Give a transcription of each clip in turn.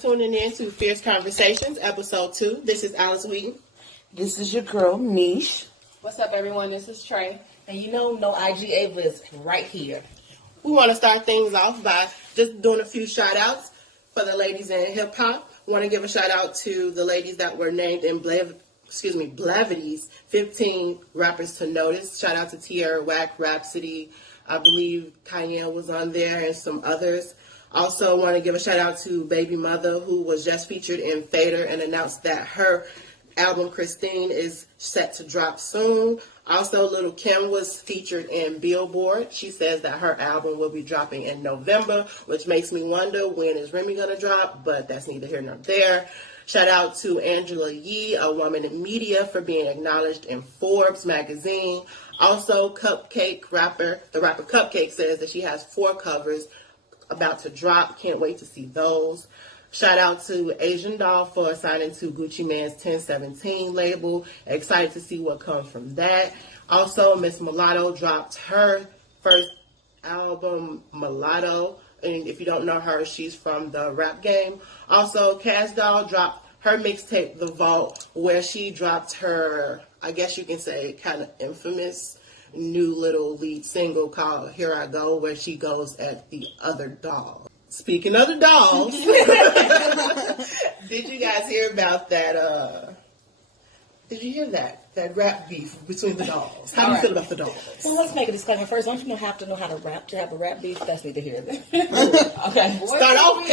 Tuning in to Fierce Conversations, Episode 2. This is Alice Wheaton. This is your girl, Niche. What's up, everyone? This is Trey. And you know, no IG Ava is right here. We want to start things off by just doing a few shout-outs for the ladies in hip-hop. Want to give a shout-out to the ladies that were named in Blavity's 15 Rappers to Notice. Shout-out to Tierra Whack, Rhapsody. I believe Cayenne was on there and some others. Also want to give a shout out to Baby Mother, who was just featured in Fader and announced that her album Christine is set to drop soon. Also, Little Kim was featured in Billboard. She says that her album will be dropping in November, which makes me wonder when is Remy going to drop, but that's neither here nor there. Shout out to Angela Yee, a woman in media, for being acknowledged in Forbes magazine. Also, the rapper Cupcake says that she has 4 covers about to drop. Can't wait to see those. Shout out to Asian Doll for signing to Gucci Mane's 1017 label. Excited to see what comes from that. Also, Miss Mulatto dropped her first album, Mulatto. And if you don't know her, she's from the rap game. Also, Cash Doll dropped her mixtape, The Vault, where she dropped her, I guess you can say, kind of infamous new little lead single called Here I Go, where she goes at the other doll. Speaking of the dolls, did you guys hear about that, did you hear that rap beef between the dolls? How do you feel about the dolls? Well, let's make a disclaimer first. Don't you have to know how to rap to have a rap beef? That's neither here nor there. Okay. Start off.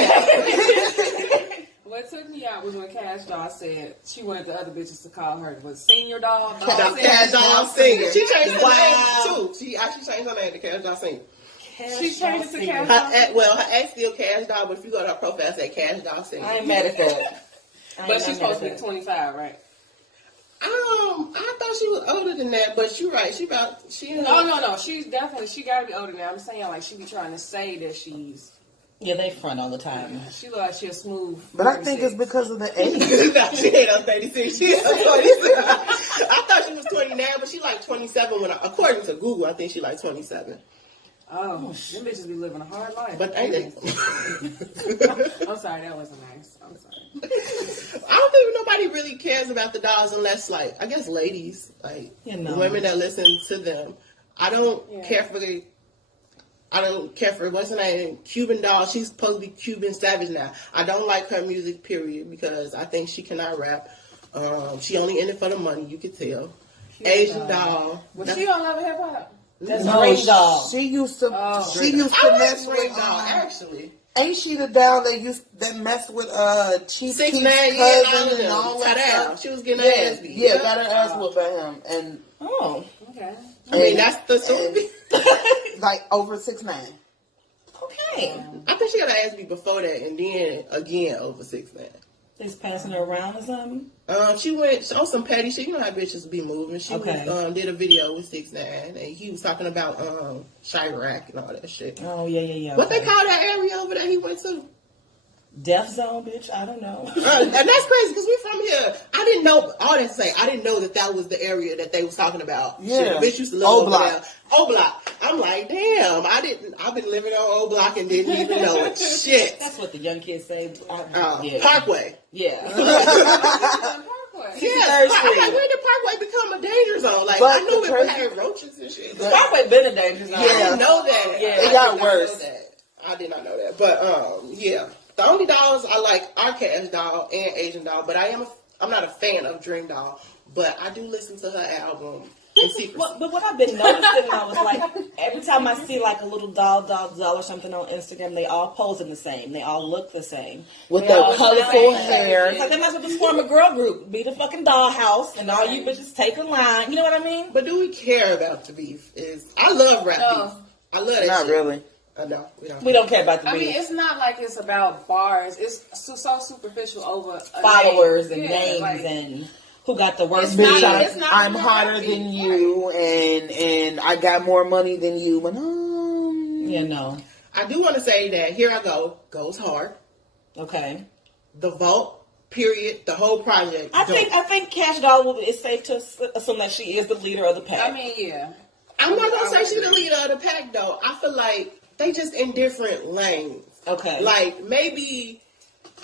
What took me out was when Cash Doll said she wanted the other bitches to call her senior doll. Cash Doll Singer. She changed her name too. She actually changed her name to Cash Doll Singer. She changed it to Cash Doll. Well, her ex still Cash Doll, but if you go to her profile, it say Cash Doll Singer. I ain't mad at that. But she's supposed to be 25, right? I thought she was older than that, but you're right. No. She's definitely, she gotta be older than that. I'm saying, like, she be trying to say that she's. Yeah, they front all the time. She look like she's a smooth. But 36. I think it's because of the age. No, she ain't on 36. She is 26. I thought she was 29, but she like 27 according to Google, I think she like 27. Oh, them bitches be living a hard life. But ain't they? I'm sorry, that wasn't nice. I'm sorry. I don't think nobody really cares about the dolls unless, like, I guess ladies, like, women that listen to them. I don't care for what's her name, Cuban Doll. She's supposed to be Cuban Savage now. I don't like her music, period, because I think she cannot rap. She only in it for the money, you could tell. Cuban Asian Doll. Was she on Love Hip Hop? That's Ring Doll. She used to mess with Doll, actually. Ain't she the doll that messed with Chief Keef's cousin and all that stuff? She was getting her ass beat. Yeah, got her ass whooped by him. And okay. I mean, that's the story. Like over 6'9". Okay. I think she got her ass beat before that, and then again over 6'9". Just passing her around or something? She went on some petty shit. You know how bitches be moving. She did a video with 6ix9ine, and he was talking about Chirac and all that shit. Oh, yeah. What they call that area over there he went to? Death Zone, bitch. I don't know. And that's crazy because we from here. I didn't know. All that to say, I didn't know that was the area that they was talking about. Yeah, shit, the bitch used to live over there. O Block. I'm like, damn. I've been living on O Block and didn't even know it. Shit. That's what the young kids say. Parkway. Yeah. Parkway. Yeah. I'm like, when did Parkway become a danger zone? Like, I knew it had roaches and shit. Parkway been a danger zone. Yeah, I didn't know that. Yeah, it got worse. I did not know that. But yeah. The only dolls I like are Cash Doll and Asian Doll, but I'm not a fan of Dream Doll, but I do listen to her album in secrecy. But what I've been noticing, I was like, every time I see like a little doll or something on Instagram, they all posing the same. They all look the same. With their colorful hair. It's like they must have just form a girl group. Be the fucking dollhouse, and all you bitches take a line. You know what I mean? But do we care about the beef? I love rap beef. I love that Not shit. really. No, we don't care about the beef. I mean, it's not like it's about bars. It's so superficial over followers and names and who got the worst. Bitch, I'm hotter than you, and I got more money than you. But yeah, no. I do want to say that Here I Go goes hard. Okay. The Vault, period, the whole project. I think Cash Doll is safe to assume that she is the leader of the pack. I mean, yeah. I'm not gonna say she's the leader of the pack though. I feel like they just in different lanes. Okay. Like maybe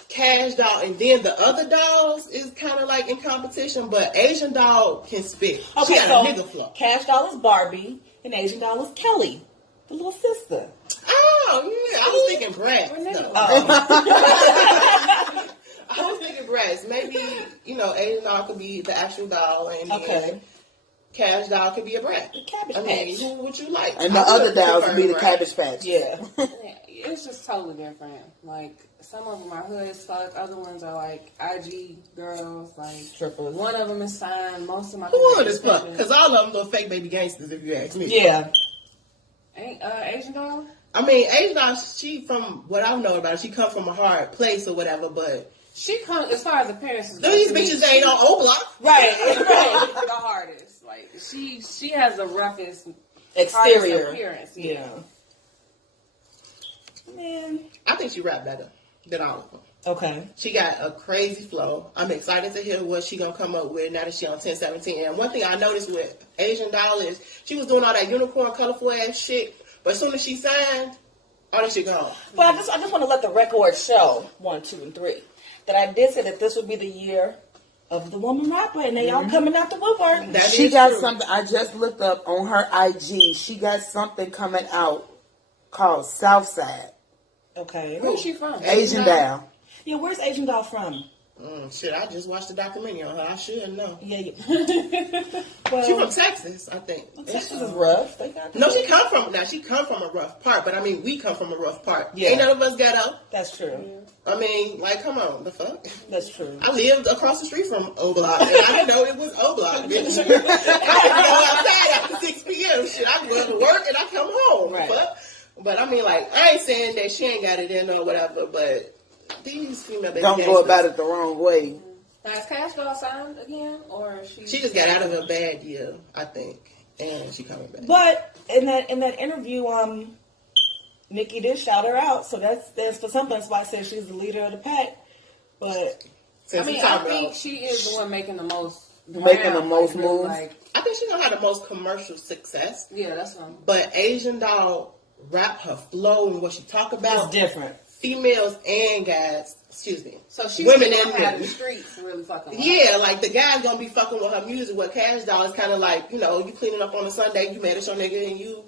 Cash Doll and then the other dolls is kind of like in competition, but Asian Doll can spit. Okay, She got so a nigga flow. Cash Doll is Barbie and Asian Doll is Kelly, the little sister. Oh yeah, I was thinking Bratz. No. I was thinking Bratz. Maybe Asian Doll could be the actual doll, and then Cash Doll could be a brat. The Cabbage I mean, Patch. who would you like? And the other dolls would be the Cabbage Patch. Yeah. It's just totally different. Like, some of them are hood as fuck. Other ones are like IG girls. Like, Strippers. One of them is signed. Most of my Who hood as fuck? Because all of them are fake baby gangsters, if you ask me. Yeah. Ain't Asian doll? I mean, Asian Doll, she, from what I know about her, she come from a hard place or whatever, but She comes, as far as appearances go, these bitches ain't on O Block. Right. the hardest. Like, she has the roughest Exterior appearance. Yeah. Man. I think she rap better than all of them. Okay. She got a crazy flow. I'm excited to hear what she gonna come up with now that she on 1017. And one thing I noticed with Asian Doll is she was doing all that unicorn colorful ass shit, but as soon as she signed, all that shit gone. Well, I just want to let the record show 1, 2, and 3 that I did say that this would be the year of the woman rapper, and they all coming out the woodwork. She got something. I just looked up on her IG. She got something coming out called Southside. Okay. Where's she from? Asian Doll. Yeah, where's Asian Doll from? Shit, I just watched the documentary on her. I should know. Yeah. Well, she from Texas, I think. Texas is rough. No, she come from a rough part, but I mean, we come from a rough part. Yeah. Ain't none of us ghetto. That's true. I mean, like, come on, the fuck? That's true. I lived across the street from O Block, and I didn't know it was O Block, bitch. I had to go outside after 6 p.m. Shit, I go to work and I come home. Right. But I mean, like, I ain't saying that she ain't got it in or whatever, but these female baby Don't go about it the wrong way. Now, is Cash Doll signed again, or She just got out of a bad year, I think, and she coming back. But in that interview, Nicki did shout her out, so that's for something. That's why I said she's the leader of the pack. But I think she is the one making the most. Moves. Like, I think she's gonna have the most commercial success. Yeah, that's one. But Asian Doll rap, her flow and what she talk about, it's different. Females and guys, excuse me. So she's women gonna and have men. the streets really fucking with her. Yeah, like the guy's gonna be fucking with her music. What Cash Doll is kind of like, you cleaning up on a Sunday, you mad at your nigga, and you.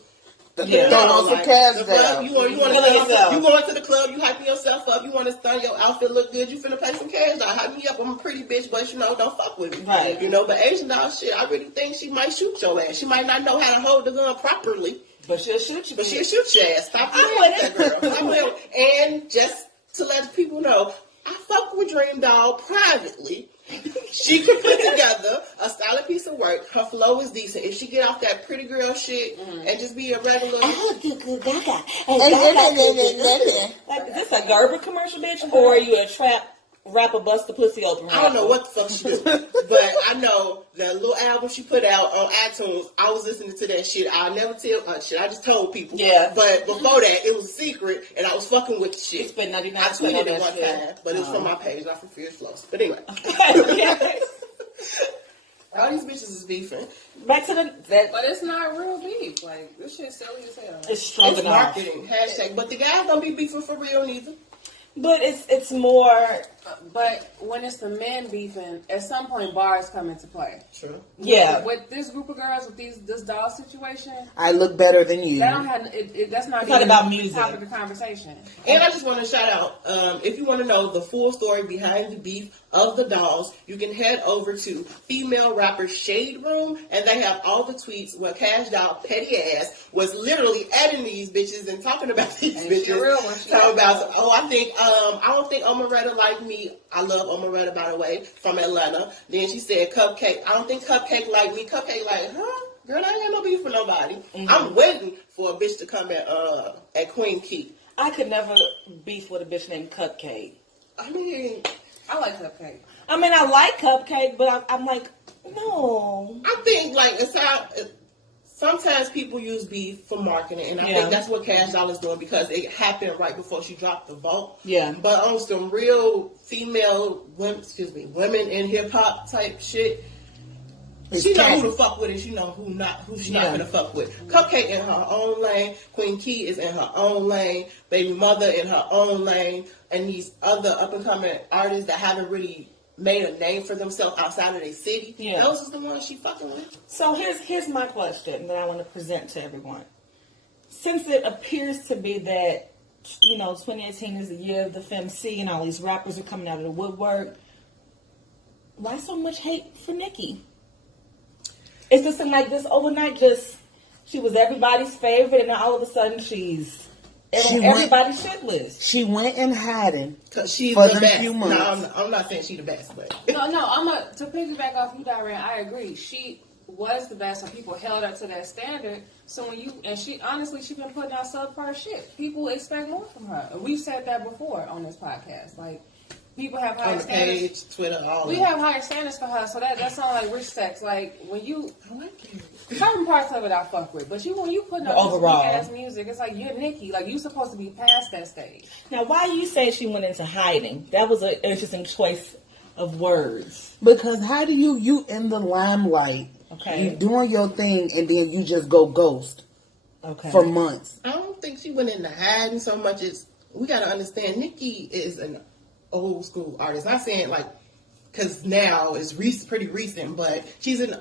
Throwing on some Cash Doll. You going to the club, you hyping yourself up, you want to stun, your outfit look good, you finna play some Cash Doll. Hype me up, I'm a pretty bitch, but don't fuck with me. Right. But Asian Doll shit, I really think she might shoot your ass. She might not know how to hold the gun properly. But she'll shoot you. But she'll shoot your ass. Stop I'm playing with with that girl. Stop playing with- And just to let people know, I fuck with Dream Doll privately. She can put together a solid piece of work. Her flow is decent. If she get off that pretty girl shit and just be a regular... Like, is this a Gerber commercial, bitch? Or are you a trap rapper bust the pussy open? I don't know what the fuck she do. But I know that little album she put out on iTunes, I was listening to that shit. I'll never tell shit. I just told people. Yeah. But before that, it was a secret, and I was fucking with the shit. You spent 99 I tweeted on it that one shit. time, but it was from my page, not from Fierce Flows. But anyway. All these bitches is beefing. Back to that. But it's not real beef. Like, this shit's silly as hell. It's strong It's enough. marketing. Hashtag. But the guys don't be beefing for real neither. But it's more. But when it's the men beefing, at some point bars come into play. True. Yeah. With this group of girls, with this doll situation, I look better than you. that don't have that's not It's not even about music. topic of conversation. And I just want to shout out, if you want to know the full story behind the beef of the dolls, you can head over to Female Rapper Shade Room, and they have all the tweets where Cash Doll petty ass was literally adding these bitches and talking about these And she bitches. a real one. She Talking like about, I don't think Omeretta like me. I love Omeretta, by the way, from Atlanta. Then she said Cupcake. I don't think Cupcake like me. Cupcake like, huh? Girl, I ain't got no beef with nobody. Mm-hmm. I'm waiting for a bitch to come at Queen Key. I could never beef with a bitch named Cupcake. I mean, I like Cupcake. I mean, I like Cupcake, but I'm like, no. I think, like, sometimes people use beef for marketing, and I think that's what Cash Doll is doing because it happened right before she dropped the vault. Yeah. But on some real female women in hip hop type shit, she know who to fuck with and she know who she's not gonna fuck with. Cupcake in her own lane, Queen Key is in her own lane, Baby Mother in her own lane, and these other up and coming artists that haven't really made a name for themselves outside of their city. Yeah. Those is the ones she fucking with. So here's my question that I want to present to everyone. Since it appears to be that, 2018 is the year of the FemC and all these rappers are coming out of the woodwork, why so much hate for Nicki? Is this like this overnight she was everybody's favorite and now all of a sudden she's on everybody's shit list? She went in hiding because she's for the best. Few months. No, I'm not saying she's the best, but to piggyback off you, Diane, I agree. She was the best and people held her to that standard. So she been putting out subpar shit. People expect more from her. And we've said that before on this podcast. Like, people have higher standards. Page, Twitter, all we have higher standards for her, so that sounds like rich sex. Like, when you, certain parts of it I fuck with, but when you putting up this weak-ass music, it's like, you're Nicki. Like, you supposed to be past that stage. Now, why you say she went into hiding? That was an interesting choice of words. Because how do you in the limelight, you doing your thing, and then you just go ghost for months? I don't think she went into hiding so much as, we got to understand, Nicki is an old school artist. Not saying like, because now it's pretty recent, but she's an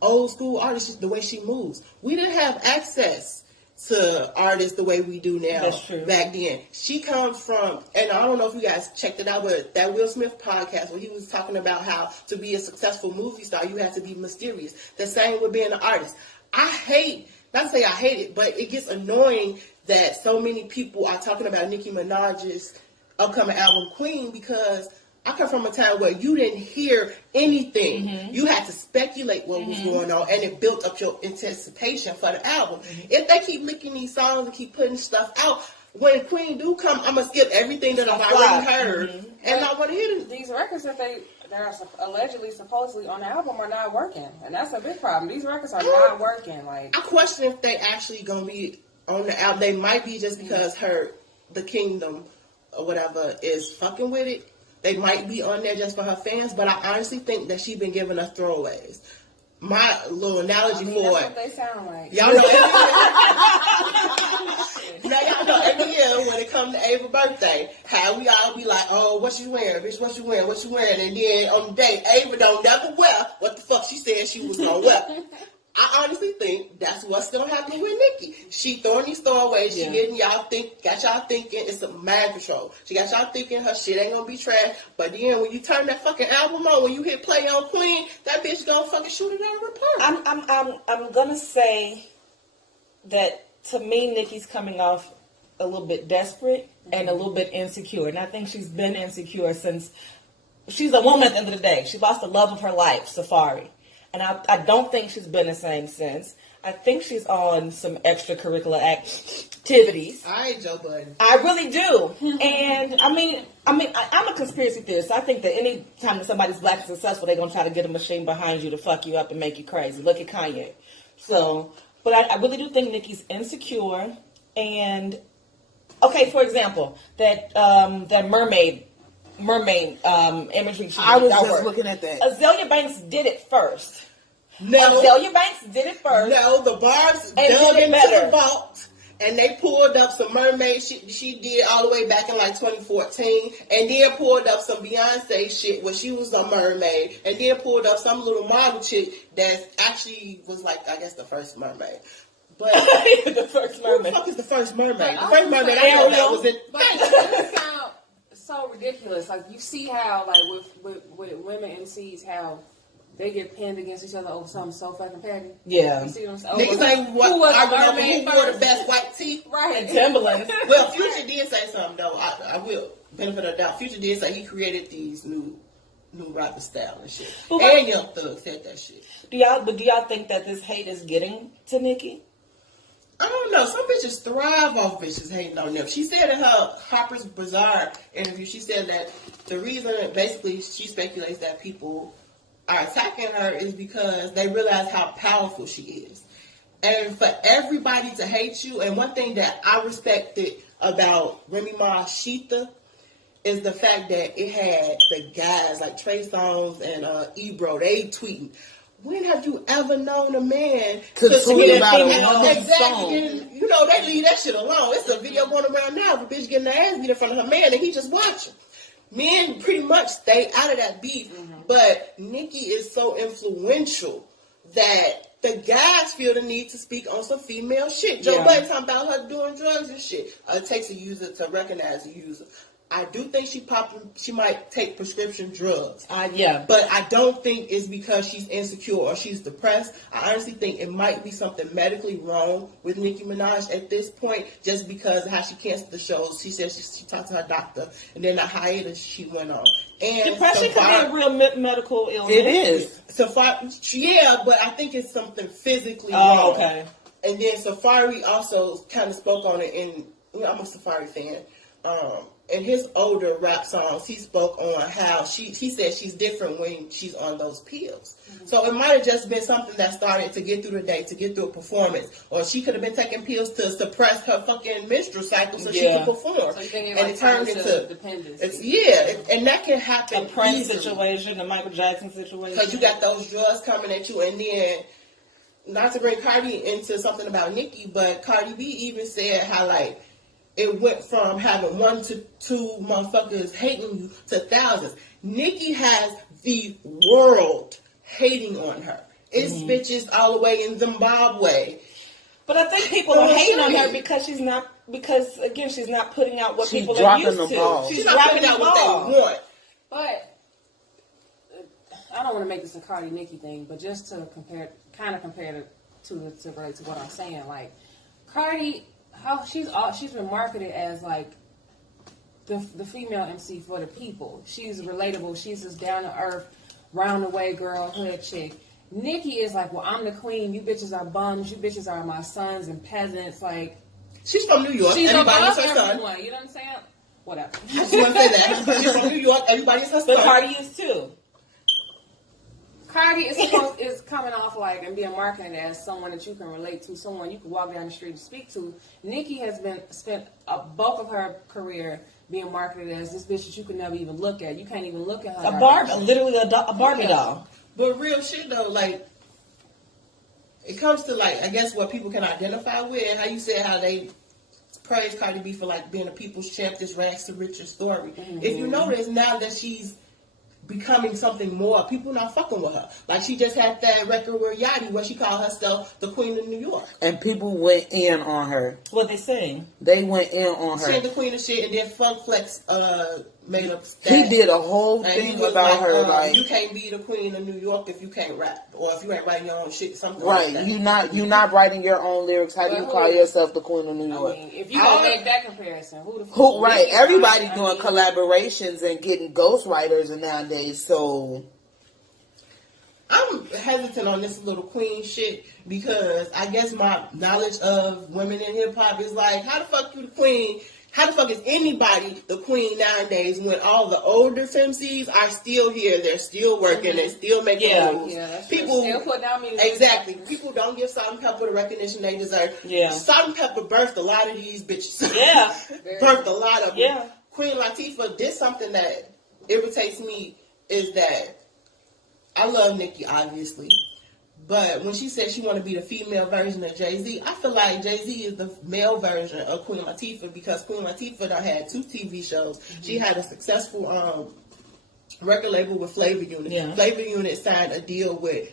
old school artist. The way she moves, we didn't have access to artists the way we do now. That's true. Back then, she comes from, and I don't know if you guys checked it out, but that Will Smith podcast where he was talking about how to be a successful movie star, you have to be mysterious. The same with being an artist. Not to say I hate it, but it gets annoying that so many people are talking about Nicki Minaj's upcoming album Queen, because I come from a time where you didn't hear anything. Mm-hmm. You had to speculate what was going on, and it built up your anticipation for the album. Mm-hmm. If they keep leaking these songs and keep putting stuff out, when Queen do come, I'm gonna skip everything that I've already heard, and I want to hear these records that are allegedly, supposedly on the album are not working, and that's a big problem. These records are not working. Like, I question if they actually gonna be on the album. They might be just because the Kingdom or whatever is fucking with it. They might be on there just for her fans, but I honestly think that she's been giving us throwaways. My little analogy for that's it. What they sound like. Y'all know every year when it comes to Ava's birthday, how we all be like, oh, what you wearing, bitch, what you wearing, what you wearing? And then on the day, Ava don't never wear what the fuck she said she was going to wear. I honestly think that's what's gonna happen with Nicki. She throwing these throwaways. She getting got y'all thinking it's a mind control. She got y'all thinking her shit ain't gonna be trash. But then when you turn that fucking album on, when you hit play on Queen, that bitch gonna fucking shoot it out of her park. I'm gonna say that to me, Nicki's coming off a little bit desperate and a little bit insecure, and I think she's been insecure since she's a woman. At the end of the day, she lost the love of her life, Safari. And I don't think she's been the same since. I think she's on some extracurricular activities. I ain't Joe Budden. I really do. And I'm a conspiracy theorist. I think that any time that somebody's black and successful, they're gonna try to get a machine behind you to fuck you up and make you crazy. Look at Kanye. So, but I really do think Nicki's insecure. And for example, that mermaid imagery. I was just looking at that. Azealia Banks did it first. No, Azealia Banks did it first. No, the Barbs dug into the vault and they pulled up some mermaid shit she did all the way back in like 2014, and then pulled up some Beyonce shit where she was a mermaid, and then pulled up some little model chick that actually was like, I guess, the first mermaid. But the first mermaid. Who the fuck is the first mermaid? The first mermaid I know that was in. But it sound so ridiculous. Like, you see how, like, with women MCs, how they get pinned against each other over something so fucking petty. Yeah. You see what I'm saying? Niggas ain't who wore the best white teeth. Right. And Timberlands. Well, Future did say something, though. I will benefit of the doubt. Future did say he created these new rapper style and shit. And Young Thug said that shit. Do y'all think that this hate is getting to Nicki? I don't know. Some bitches thrive off bitches hating on them. She said in her Harper's Bazaar interview, she said that the reason, basically, she speculates that people are attacking her is because they realize how powerful she is. And for everybody to hate you, and one thing that I respected about Remy Ma Sheetha is the fact that it had the guys like Trey Songz and Ebro, they tweeting, when have you ever known a man to tweet about a woman's song? You know, they leave that shit alone. It's a video going around now of a bitch getting her ass beat in front of her man and he just watching. Men pretty much stay out of that beef, but Nicki is so influential that the guys feel the need to speak on some female shit. Joe Budden talking about her doing drugs and shit. It takes a user to recognize a user. I do think she might take prescription drugs. But I don't think it's because she's insecure or she's depressed. I honestly think it might be something medically wrong with Nicki Minaj at this point, just because of how she canceled the shows. She said she talked to her doctor, and then the hiatus she went on. And depression can be a real medical illness. It is. But I think it's something physically wrong. Okay. And then Safari also kind of spoke on it I'm a Safari fan. In his older rap songs, he spoke on how he said she's different when she's on those pills. So it might have just been something that started to get through the day, to get through a performance. Or she could have been taking pills to suppress her fucking menstrual cycle so she could perform. So you think and it turned into dependency. And that can happen. A Prince easily. Situation, a Michael Jackson situation. Because you got those drugs coming at you, and then, not to bring Cardi into something about Nicki, but Cardi B even said how, like, it went from having 1 to 2 motherfuckers hating you to thousands. Nicki has the world hating on her. It's bitches all the way in Zimbabwe. But I think people are hating on her because she's not putting out what people are used to. She's not putting out what they want. But I don't want to make this a Cardi Nicki thing, but just to compare it to relate to what I'm saying, like Cardi. How she's been marketed as like the female MC for the people. She's relatable. She's this down to earth, round the way girl, hood chick. Nicki is like, well, I'm the queen. You bitches are bums. You bitches are my sons and peasants. Like, she's from New York. She's Everybody's above her son. everyone. You know what I'm saying? Whatever. I just want to say that she's from New York. Everybody's her son. But Cardi is too. Cardi is coming off like and being marketed as someone that you can relate to, someone you can walk down the street and speak to. Nicki has spent a bulk of her career being marketed as this bitch that you can never even look at. You can't even look at her. Literally a Barbie doll. But real shit though, like it comes to like I guess what people can identify with, and how you said how they praise Cardi B for like being a people's champ, this rags to riches story. If you notice now that she's becoming something more, people not fucking with her. Like she just had that record with Yachty where she called herself the Queen of New York. And people went in on her. What they saying? They went in on her. She ain't the queen of shit, and then Funk Flex made up stat. He did a whole thing about her. Like you can't be the Queen of New York if you can't rap, or if you ain't writing your own shit. Something right. Like that. You not writing your own lyrics. How do you call yourself the Queen of New York? I mean, if you gonna make that comparison, who right? Everybody's doing collaborations and getting ghostwriters and nowadays. So I'm hesitant on this little queen shit because I guess my knowledge of women in hip hop is like, how the fuck you the queen? How the fuck is anybody the queen nowadays when all the older FMCs are still here? They're still working. They're still making moves. Yeah, people still putting out music. Exactly. People don't give Salt-N-Pepa the recognition they deserve. Yeah. Salt-N-Pepa birthed a lot of these bitches. Yeah. Birthed a lot of them. Yeah. Queen Latifah did something that irritates me is that I love Nicki, obviously. But when she said she want to be the female version of Jay-Z, I feel like Jay-Z is the male version of Queen Latifah because Queen Latifah done had 2 TV shows. Mm-hmm. She had a successful record label with Flavor Unit. Yeah. Flavor Unit signed a deal with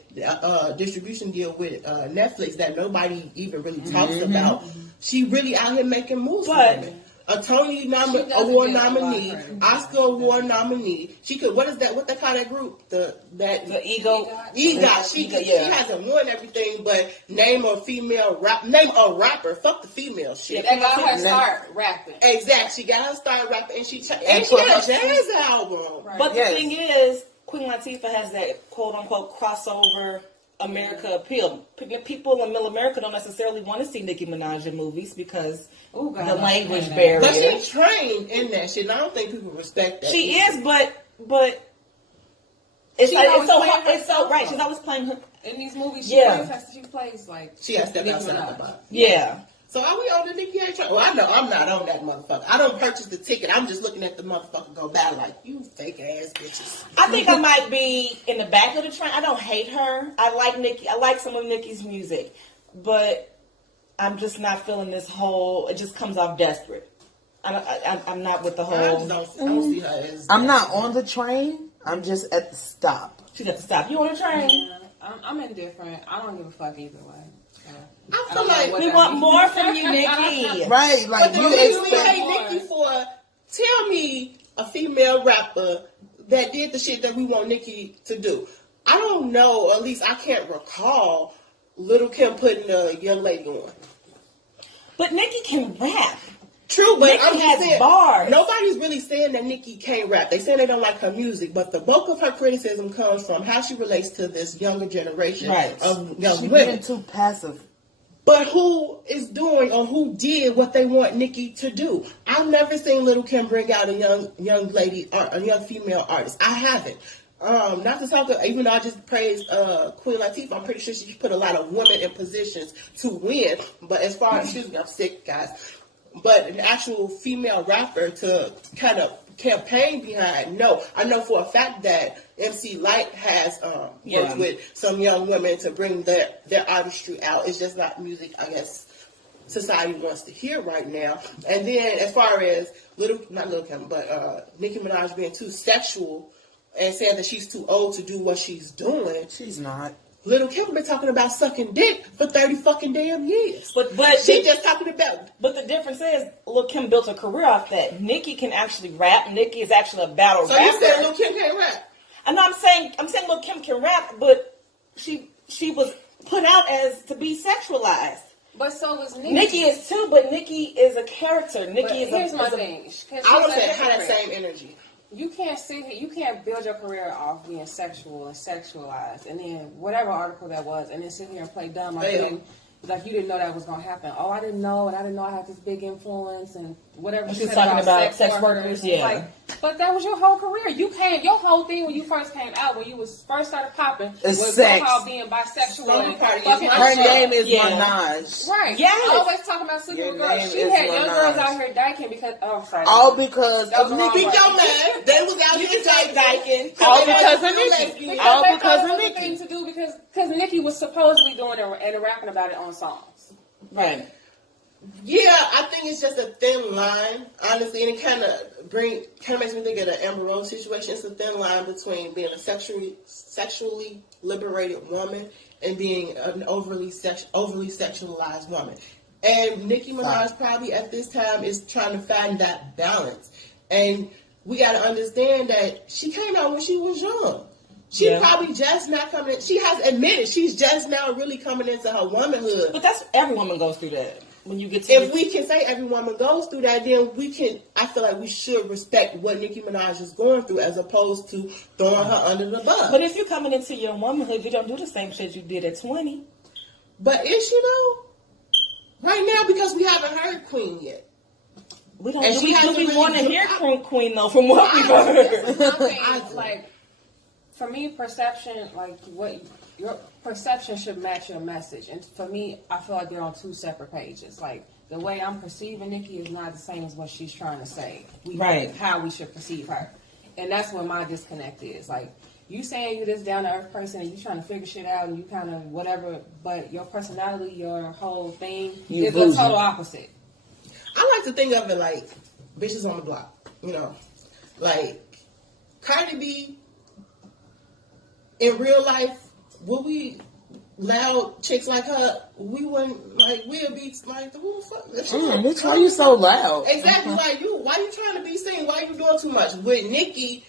distribution deal with Netflix that nobody even really talks about. She really out here making moves for women. A Tony Award nominee, Oscar Award nominee. She could. What is that? What they call that group? The EGOT. She hasn't won everything, but name a rapper. Fuck the female shit. Yeah, that got her start rapping. Exactly. She got her start rapping, and she got a jazz album. Right. But the thing is, Queen Latifah has that quote unquote crossover America appeal. People in middle America don't necessarily want to see Nicki Minaj in movies because the language barrier. But she's trained in that shit. And I don't think people respect that. She is, but it's like it's so right. She's always playing her. In these movies, she plays like she has stepped outside the box. Yeah. So are we on the Nicki A train? Well, I know I'm not on that motherfucker. I don't purchase the ticket. I'm just looking at the motherfucker go by like, you fake ass bitches. I think I might be in the back of the train. I don't hate her. I like Nicki. I like some of Nicki's music. But I'm just not feeling this whole, it just comes off desperate. I'm not with the whole. I don't see her as. I'm not on the train. I'm just at the stop. She's at the stop. You on the train? Yeah, I'm indifferent. I don't give a fuck either way. I feel like we want more from you, Nicki. Right, like but you expect Nicki for. Tell me a female rapper that did the shit that we want Nicki to do. I don't know. At least I can't recall Little Kim putting a young lady on. But Nicki can rap. True, but Nicki I'm just saying, bars. Nobody's really saying that Nicki can't rap. They say they don't like her music, but the bulk of her criticism comes from how she relates to this younger generation of young She's women. being too passive. But who is doing or who did what they want Nicki to do? I've never seen Little Kim bring out a young lady, a young female artist. I haven't. Not to talk, even though I just praised Queen Latifah, I'm pretty sure she put a lot of women in positions to win. But as far as, excuse me, I'm sick, guys. But an actual female rapper to kind of campaign behind, no. I know for a fact that MC Lyte has worked with some young women to bring their artistry out. It's just not music, I guess, society wants to hear right now. And then as far as not Little Kim, but Nicki Minaj being too sexual and saying that she's too old to do what she's doing. She's not. Little Kim been talking about sucking dick for 30 fucking damn years. But she just talking about. But the difference is, Lil' Kim built a career off that. Nicki can actually rap. Nicki is actually a battle rapper. So you saying Lil' Kim can't rap? I know. I'm saying Lil' Kim can rap, but she was put out as to be sexualized. But so was Nicki. Nicki is too, but Nicki is a character. Nicki is. Here's my thing. I would say have that same energy. You can't sit here. You can't build your career off being sexual and sexualized, and then whatever article that was, and then sit here and play dumb like you didn't know that was gonna happen. Oh, I didn't know, and I didn't know I had this big influence, and whatever. She's talking about sex workers, but that was your whole career. You came, your whole thing when you first came out, when you was first started popping, was sex. about being bisexual. And her name is Minaj. Right. Yes. Always talking about sleeping with girls. She had young girls out here dyking because all because of Nicki. Your man, they was out here dyking. All because of Nicki. All because of Nicki. Thing to do because Nicki was supposedly doing it and rapping about it on songs. Right. Yeah, I think it's just a thin line, honestly, and it kind of makes me think of the Amber Rose situation. It's a thin line between being a sexually liberated woman and being an overly sexualized woman. And Nicki Minaj probably at this time is trying to find that balance. And we got to understand that she came out when she was young. She probably just not coming. She has admitted she's just now really coming into her womanhood. But that's every woman goes through that. When you get to if we can say every woman goes through that, then we can. I feel like we should respect what Nicki Minaj is going through, as opposed to throwing her under the bus. But if you're coming into your womanhood, you don't do the same shit you did at 20. But is she though? Right now, because we haven't heard Queen yet. We don't. Do we want to hear Queen though? From what we've heard, like for me, perception, like what. Your perception should match your message. And for me, I feel like they're on two separate pages. Like, the way I'm perceiving Nicki is not the same as what she's trying to say. How we should perceive her. And that's what my disconnect is. Like, you saying you're this down-to-earth person and you trying to figure shit out and you kind of whatever, but your personality, your whole thing is the total opposite. I like to think of it like bitches on the block. You know? Like, Cardi B, in real life, would we loud chicks like her? We wouldn't like. We'd be like, who the fuck? Bitch, why you so loud? Exactly. Like you. Why you trying to be seen? Why you doing too much? With Nicki,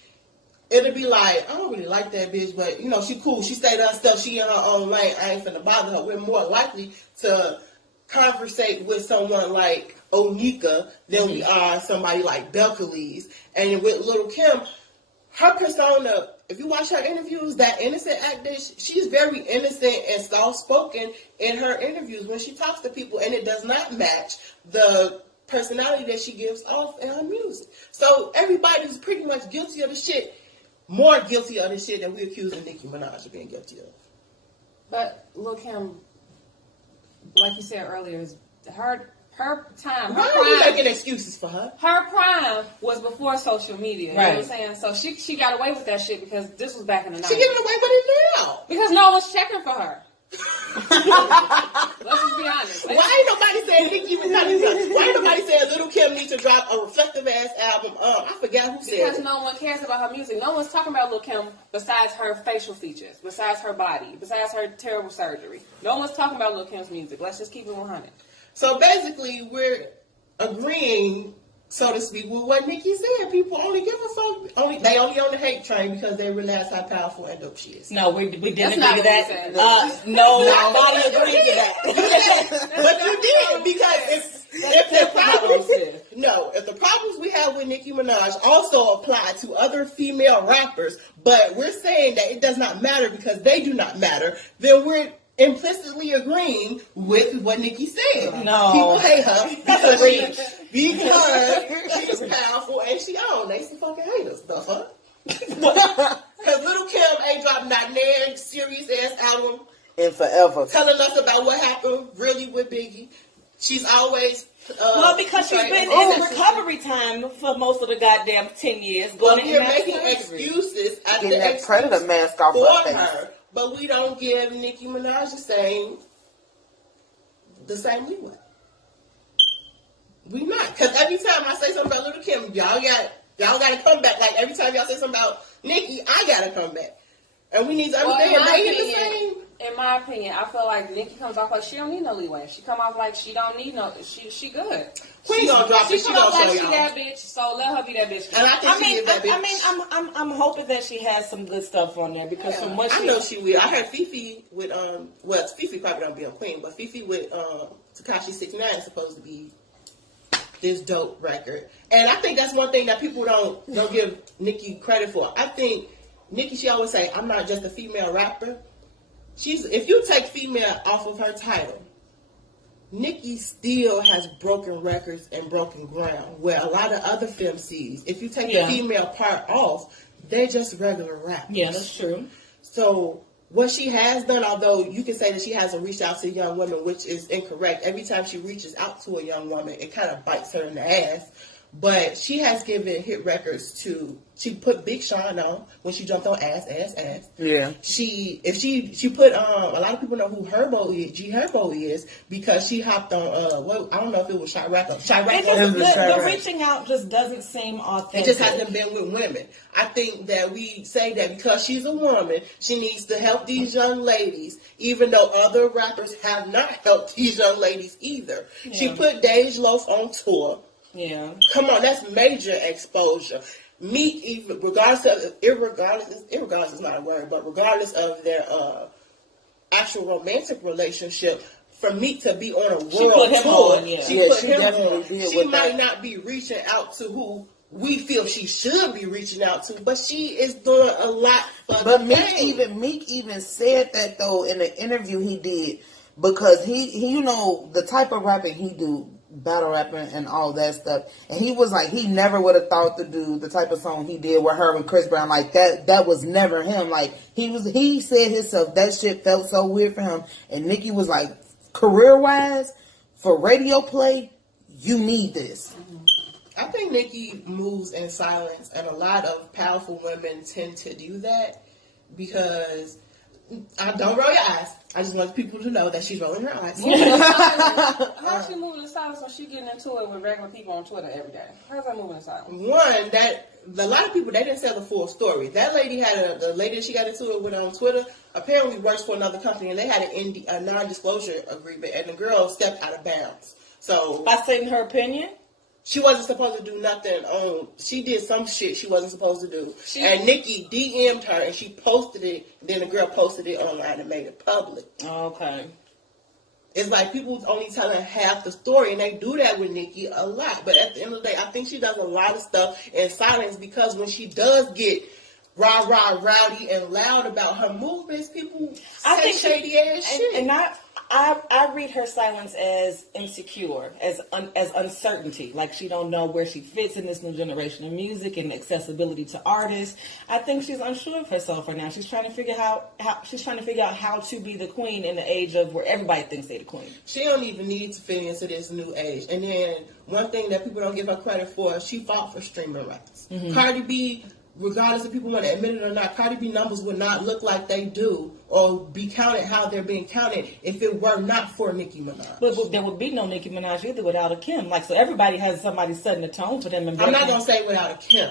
it'll be like, I don't really like that bitch, but you know she cool. She stayed her stuff. She in her own lane. I ain't finna bother her. We're more likely to conversate with someone like Onika than we are somebody like Belcalis. And with Little Kim, her persona. If you watch her interviews, that innocent actor, she's very innocent and soft-spoken in her interviews when she talks to people, and it does not match the personality that she gives off in her music. So everybody's pretty much guilty of the shit, more guilty of the shit that we accuse Nicki Minaj of being guilty of. But Lil' Kim, like you said earlier, is her time. Why are you making excuses for her? Her prime was before social media. You right. know what I'm saying? So she got away with that shit because this was back in the 90s. She getting away with it now. Because no one's checking for her. Let's just be honest. Why ain't nobody saying Nicki? Why ain't nobody saying Little Kim needs to drop a reflective ass album? I forgot who said it. Because no one cares about her music. No one's talking about Lil' Kim besides her facial features, besides her body, besides her terrible surgery. No one's talking about Lil' Kim's music. Let's just keep it 100. So basically, we're agreeing, so to speak, with what Nicki said. People only give a fuck. They only on the hate train because they realize how powerful and dope she is. No, we didn't That's agree not to what that. we said. No, nobody agreed to that. But you did, because if the problems we have with Nicki Minaj also apply to other female rappers, but we're saying that it does not matter because they do not matter, then we're implicitly agreeing with what Nicki said. No. People hate her because she's powerful and she own. They some fucking haters, the fuck. Because Little Kim ain't dropping that nan serious ass album And forever. telling us about what happened really with Biggie. She's always because she's been in recovery time for most of the goddamn 10 years. But we're making excuses Getting that predator mask off for her her, face. but we don't give Nicki Minaj the same leeway. We not, because every time I say something about Little Kim, y'all got to come back. Like every time y'all say something about Nicki, I got to come back, and we need to understand they ain't the same. In my opinion, I feel like Nicki comes off like she don't need no leeway. She come off like she don't need no. She good. She gonna drop it. She come off like she that bitch. So let her be that bitch. And I think she is that bitch. I'm hoping that she has some good stuff on there because from what I know she will. I heard Fifi with Fifi probably don't be a queen, but Fifi with Tekashi 6ix9ine is supposed to be this dope record. And I think that's one thing that people don't give Nicki credit for. I think Nicki, she always say, I'm not just a female rapper. If you take female off of her title, Nicki still has broken records and broken ground. Where a lot of other femcees, if you take the female part off, they're just regular rappers. Yeah, that's true. So what she has done, although you can say that she hasn't reached out to young women, which is incorrect. Every time she reaches out to a young woman, it kind of bites her in the ass. But she has given hit records to. She put Big Sean on when she jumped on Ass. Yeah. She put a lot of people know who G Herbo is because she hopped on I don't know if it was Chirac. The reaching out just doesn't seem authentic. It just hasn't been with women. I think that we say that because she's a woman, she needs to help these young ladies, even though other rappers have not helped these young ladies either. Yeah. She put Dej Loaf on tour. Yeah. Come on, that's major exposure. Meek, even regardless is not a word, but regardless of their actual romantic relationship, for Meek to be on a world tour, she put him on. She might not be reaching out to who we feel she should be reaching out to, but she is doing a lot for But the Meek even said that though in the interview he did, because he you know the type of rapping he do, battle rapping and all that stuff, and he was like he never would have thought to do the type of song he did with her and Chris Brown. Like that was never him. Like he said himself that shit felt so weird for him, and Nicki was like, career wise for radio play, you need this. I think Nicki moves in silence, and a lot of powerful women tend to do that because don't roll your eyes. I just want people to know that she's rolling her eyes. How's she moving in silence when she getting into it with regular people on Twitter every day? How's that moving in silence? One, that a lot of people, they didn't tell the full story. That lady had the lady that she got into it with on Twitter apparently works for another company, and they had a non-disclosure agreement, and the girl stepped out of bounds. So by saying her opinion. She wasn't supposed to do nothing on. She did some shit she wasn't supposed to do. And Nicki DM'd her and she posted it. Then the girl posted it online and made it public. Okay. It's like people only telling half the story, and they do that with Nicki a lot. But at the end of the day, I think she does a lot of stuff in silence because when she does get rowdy and loud about her movements, people say shady ass shit. And I read her silence as insecure, as uncertainty. Like she don't know where she fits in this new generation of music and accessibility to artists. I think she's unsure of herself right now. She's trying to figure out how to be the queen in the age of where everybody thinks they're the queen. She don't even need to fit into this new age. And then one thing that people don't give her credit for, she fought for streaming rights. Mm-hmm. Cardi B, regardless if people want to admit it or not, Cardi B numbers would not look like they do or be counted how they're being counted if it were not for Nicki Minaj. But there would be no Nicki Minaj either without a Kim. Like, so everybody has somebody setting the tone for them. And I'm not going to say without a Kim.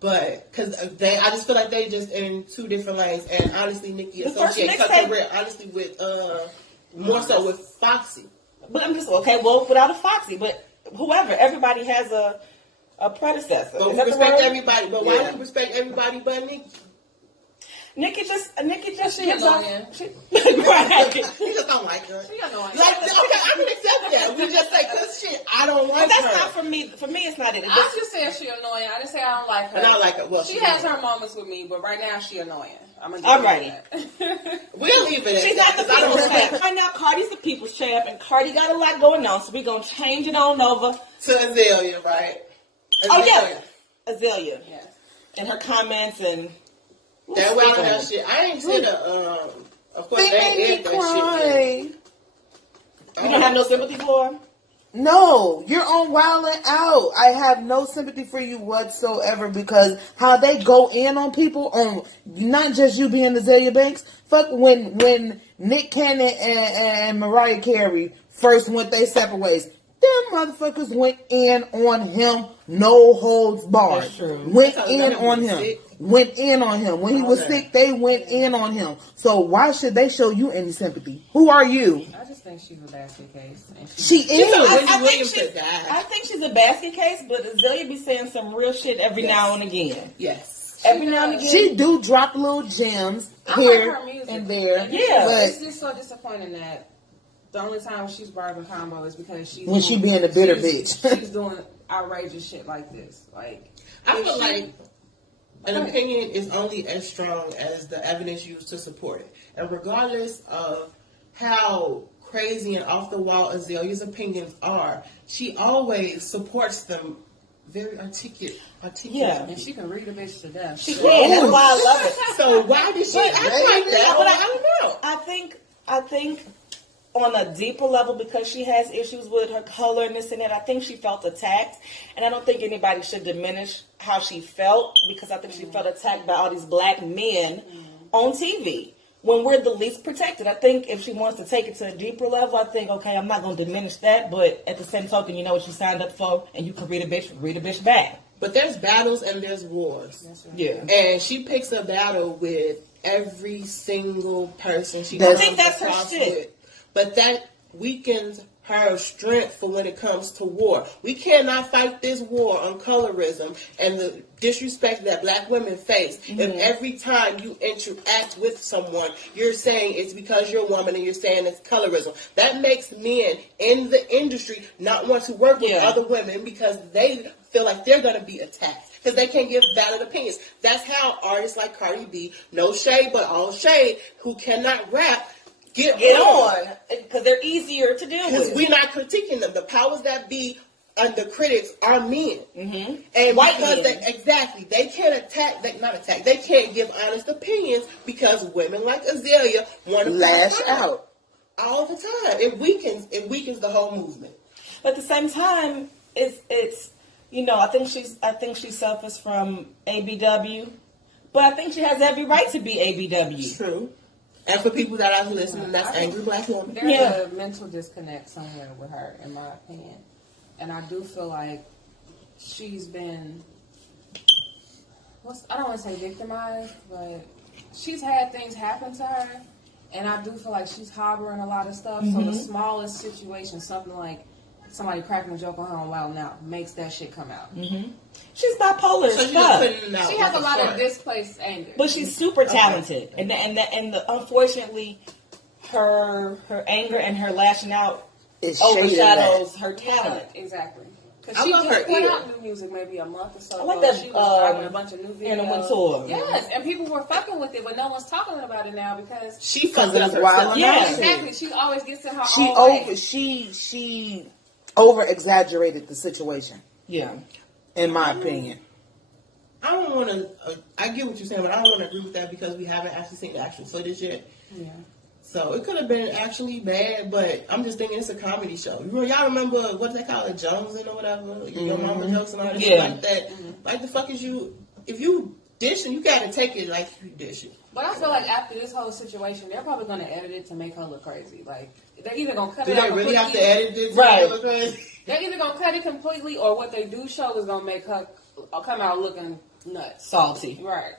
But, because I just feel like they just in two different lanes. And honestly, Nicki associates her career, honestly, with, more so with Foxy. But I'm just, okay, well, without a Foxy. But whoever, everybody has a predecessor. But we respect everybody. But why do we respect everybody but Nicki? Nicki just she annoying. Right. You just don't like her. She annoying. Like, okay, I can accept that. We just say, cause shit, I don't like her. But that's not for me. For me, it's not it. I just said she annoying. I didn't say I don't like her. And I like her. Well, she has her moments with me, but right now she annoying. I'm gonna all right. We'll leave it at She's that. not the people's champ. Right now, Cardi's the people's champ, and Cardi got a lot going on, so we're gonna change it on over to Azealia, right? Oh yeah, Azealia. Yes. And her comments and that wild ass shit. I ain't seen of course they aired that shit. You don't have no sympathy for her? No, you're on Wild 'N Out. I have no sympathy for you whatsoever because how they go in on people, on not just you being Azealia Banks. Fuck when Nick Cannon and Mariah Carey first went their separate ways. Them motherfuckers went in on him, no holds barred. That's true. Went in on him. Went in on him. When he was sick, they went in on him. So why should they show you any sympathy? Who are you? I just think she's a basket case. She is. I think she's a basket case, but Azealia be saying some real shit every now and again. Yes. Every now and again. She do drop little gems here and there. Yeah. But it's just so disappointing that the only time she's bargaining combo is because she's when she being a bitter bitch. She's doing outrageous shit like this. Like I feel like an opinion is only as strong as the evidence used to support it. And regardless of how crazy and off the wall Azalea's opinions are, she always supports them very articulate. Yeah. And she can read a bitch to death. She can. That's why I love it. So why did she act like that? But I don't know. I think on a deeper level, because she has issues with her color and this and that, I think she felt attacked. And I don't think anybody should diminish how she felt, because I think she felt attacked by all these black men on TV when we're the least protected. I think if she wants to take it to a deeper level, I think, okay, I'm not going to diminish that, but at the same token, you know what you signed up for, and you can read a bitch back. But there's battles and there's wars. Right. Yeah. And she picks a battle with every single person she I think that's her shit. with. But that weakens her strength for when it comes to war. We cannot fight this war on colorism and the disrespect that black women face if every time you interact with someone, you're saying it's because you're a woman and you're saying it's colorism. That makes men in the industry not want to work with other women because they feel like they're going to be attacked because they can't give valid opinions. That's how artists like Cardi B, no shade but all shade, who cannot rap, get on, because they're easier to deal with. Because we're not critiquing them. The powers that be and the critics are men. Mm-hmm. And white because men. They can't they can't give honest opinions because women like Azealia want to lash out all the time. It weakens the whole movement. But at the same time, it's you know, I think she suffers from ABW, but I think she has every right to be ABW. True. And for people that are listening, that's angry black woman. There's a mental disconnect somewhere with her, in my opinion. And I do feel like she's been, I don't want to say victimized, but she's had things happen to her. And I do feel like she's harboring a lot of stuff. So the smallest situation, something like somebody cracking a joke on her on Wild 'N Out, makes that shit come out. Mm-hmm. She's bipolar. So she has a lot of displaced anger, but she's super talented, and unfortunately, her anger and her lashing out overshadows her talent. Yeah, exactly. Cause I she love just her put ear. out new music maybe a month or so I like ago. that, She was dropping a bunch of new videos. Animal Tour. Yes, and people were fucking with it, but no one's talking about it now because She fucked up it's wild herself. and Yeah. out. exactly she always gets in her She own way. she over exaggerated the situation, Yeah. in my opinion. I don't want to. I get what you're saying, but I don't want to agree with that because we haven't actually seen the actual footage yet. Yeah. So it could have been actually bad, but I'm just thinking it's a comedy show. Y'all remember what they call it, Jonesing or whatever? Your mama jokes and all that shit Yeah. like that. Like the fuck is you? If you dishing, you gotta take it like you dishing. But I feel like after this whole situation, they're probably going to edit it to make her look crazy. Like they're either going to cut Do it they out really have to completely- edit it? Right. To look crazy? They're either going to cut it completely, or what they do show is going to make her come out looking nuts. Salty. Right.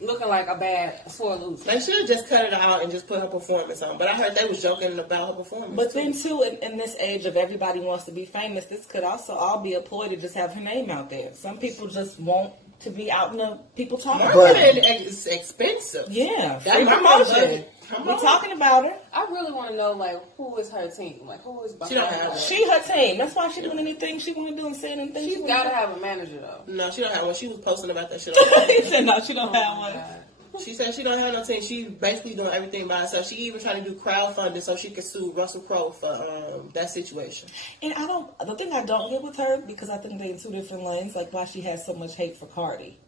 Looking like a bad sore loser. They should have just cut it out and just put her performance on. But I heard they was joking about her performance. But too. then, too, in this age of everybody wants to be famous, this could also all be a ploy to just have her name out there. Some people just want to be out in the people talking about her. marketing is expensive. Yeah, That free marketing promotion. budget. Come We're on. talking about her. I really want to know, like, who is her team? Like, who is behind She don't have her? one. She her team. That's why she doing anything she want to do and saying anything. She's got to have a manager, though. No, she don't have one. She was posting about that shit. On He said no, she don't have Oh, one. God. She said she don't have no team. She basically doing everything by herself. She even trying to do crowdfunding so she could sue Russell Crowe for that situation. And the thing I don't get with her, because I think they in two different lanes, like why she has so much hate for Cardi.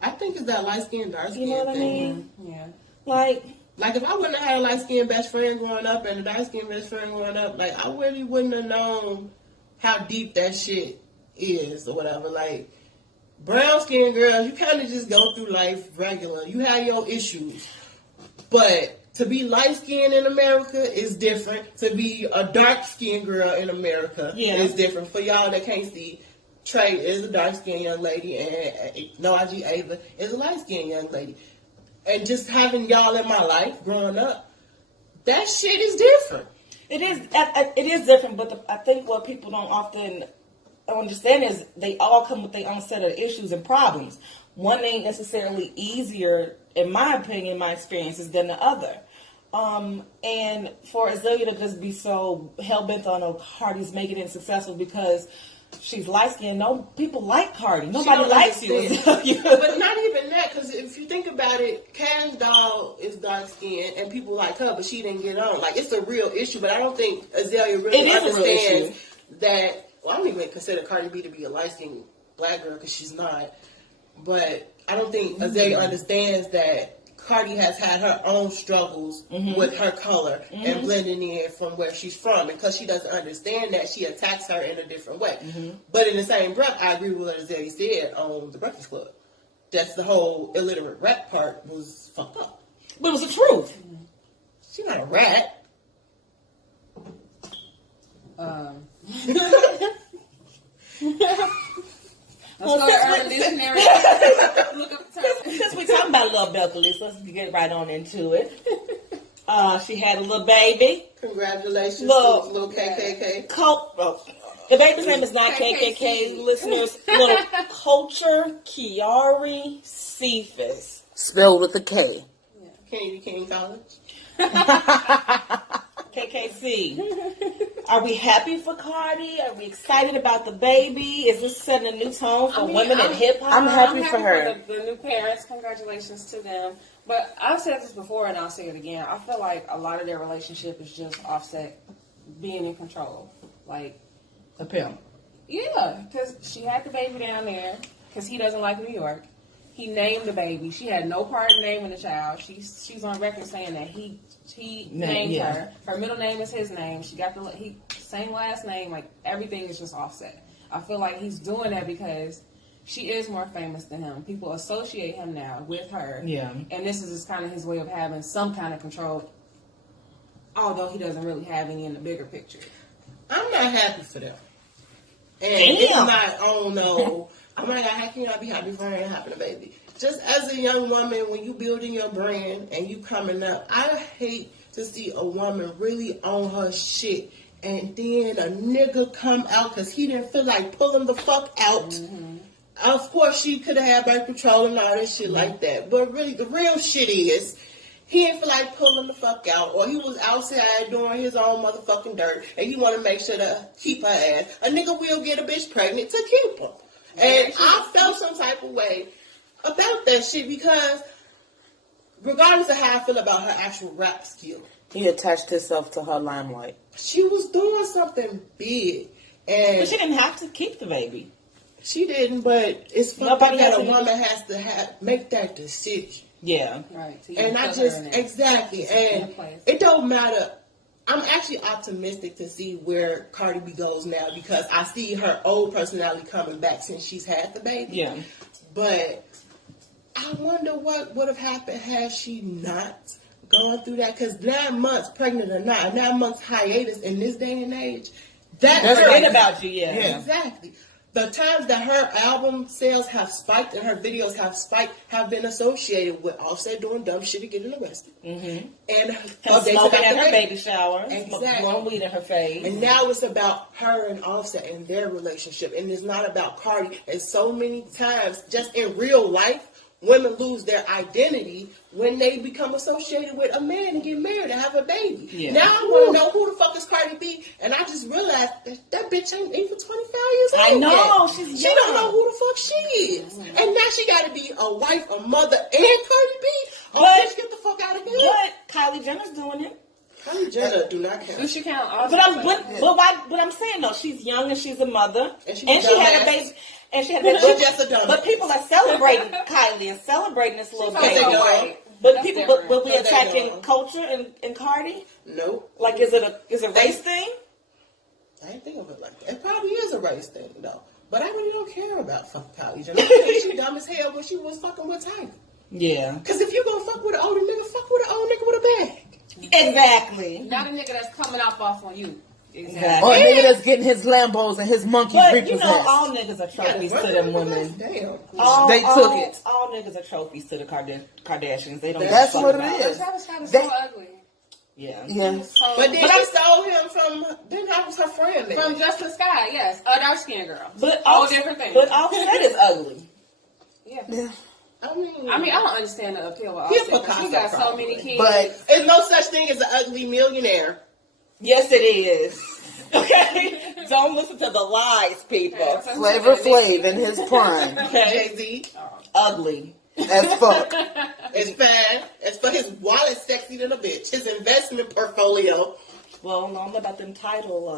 I think it's that light skin, dark skin You know what I thing. mean? Yeah. Like, Like if I wouldn't have had a light skinned best friend growing up and a dark skinned best friend growing up, like I really wouldn't have known how deep that shit is or whatever. Like brown skinned girls, you kind of just go through life regular. You have your issues, but to be light skinned in America is different. To be a dark skinned girl in America is different. For y'all that can't see, Trey is a dark skinned young lady, and Naji Ava is a light skinned young lady. And just having y'all in my life growing up, that shit is different. it is different, but I think what people don't often understand is they all come with their own set of issues and problems. One ain't necessarily easier, in my opinion, my experiences, than the other. And for Azealia to just be so hell-bent on Cardi's making it successful because she's light-skinned, no people like Cardi. Nobody likes you, Azealia. But not even that, because if you think about it, Karen's doll is dark skinned and people like her, but she didn't get on. Like, it's a real issue, but I don't think Azealia really It is a real understands issue. that. Well, I don't even consider Cardi B to be a light skinned black girl because she's not. But I don't think Azealia understands that Cardi has had her own struggles with her color and blending in from where she's from. And because she doesn't understand that, she attacks her in a different way. But in the same breath, I agree with what Azealia said on The Breakfast Club. That's the whole illiterate rap part was fucked up. But it was the truth. She's not a rat. Let's go to Urban Dictionary. Look up the term. Since we talking about Lil Belcalis, let's get right on into it. She had a little baby. Congratulations Look. to little KKK. The baby's name is not KKC. KKK, listeners. Little Culture Kiari Cephas. Spelled with a K. Candy King College. KKC. Are we happy for Cardi? Are we excited about the baby? Is this setting a new tone for women in hip hop? I'm happy for her. The new parents. Congratulations to them. But I've said this before and I'll say it again. I feel like a lot of their relationship is just Offset being in control. Like, A pimp. yeah, because she had the baby down there because he doesn't like New York. He named the baby. She had no part in naming the child. She's on record saying that he named her. Her middle name is his name. She got the same last name. Like, everything is just Offset. I feel like he's doing that because she is more famous than him. People associate him now with her. Yeah. And this is just kind of his way of having some kind of control, although he doesn't really have any in the bigger picture. I'm not happy for them. And it's not, oh no. I'm like, how can I be happy for her and having a baby? Just as a young woman, when you building your brand and you coming up, I hate to see a woman really own her shit and then a nigga come out because he didn't feel like pulling the fuck out. Of course, she could have had birth control and all this shit like that. But really, the real shit is, he didn't feel like pulling the fuck out, or he was outside doing his own motherfucking dirt, and he want to make sure to keep her ass, a nigga will get a bitch pregnant to keep her. And I felt some type of way about that shit because regardless of how I feel about her actual rap skill, he attached himself to her limelight. she was doing something big. And But she didn't have to keep the baby. she didn't, but it's fucked up that a woman has to make that decision. Yeah. Right. And I just, exactly, and it don't matter. I'm actually optimistic to see where Cardi B goes now because I see her old personality coming back since she's had the baby. Yeah. But I wonder what would have happened had she not gone through that. Because 9 months, pregnant or not, a 9 months hiatus in this day and age, That's forget about you, yeah. Exactly. The times that her album sales have spiked and her videos have spiked have been associated with Offset doing dumb shit and getting arrested. Mm-hmm. And him smoking at her baby shower, exactly. blowing weed in her face. And now it's about her and Offset and their relationship. And it's not about Cardi. And so many times, just in real life, women lose their identity when they become associated with a man and get married and have a baby. Yeah. Now I want to know who the fuck is Cardi B, and I just realized that bitch ain't even 25 years old. I know, yet. she's young. She don't know who the fuck she is. Mm-hmm. And now she got to be a wife, a mother, and Cardi B. Oh, bitch, get the fuck out of here. But Kylie Jenner's doing it. Kylie Jenner do not count. You should count all. But I'm saying though, she's young and she's a mother, and she had a baby. And she had that. She's just a dumbass. But people are celebrating Kylie and celebrating this little baby. But That's people, different. will we attacking culture and Cardi? No. Like, is it a race thing? I didn't think of it like that. It probably is a race thing though. But I really don't care about fucking Kylie Jenner. I think she dumb as hell when she was fucking with Tiger. Yeah. Because if you gonna fuck with an older nigga, fuck with an old nigga with a bag. Exactly. Not a nigga that's coming off on you. Exactly. Or a nigga that's getting his Lambos and his monkeys but you know, all niggas are trophies to them women. Damn. They took it. All niggas are trophies to the Kardashians. They don't. That's what it is. So ugly. Yeah. Yeah. So, but then she stole him from. Then that was her friend. Then. From Just the Sky, yes, a dark skinned girl. But all different things. But Offset is ugly. Yeah. I mean, I don't understand the appeal of Offset. She got so many kids. But there's no such thing as an ugly millionaire. Yes, it is. Okay? Don't listen to the lies, people. Flavor Flav in his prime. Okay? Jay-Z. Ugly. As fuck. It's fine. As for his wallet, sexy than a bitch. His investment portfolio. Well, I don't know about them title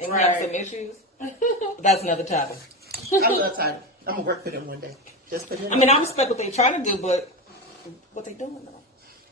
and have some issues. That's another topic. I love title. I'm going to work for them one day. Just put it I respect what they're trying to do, but what they doing though?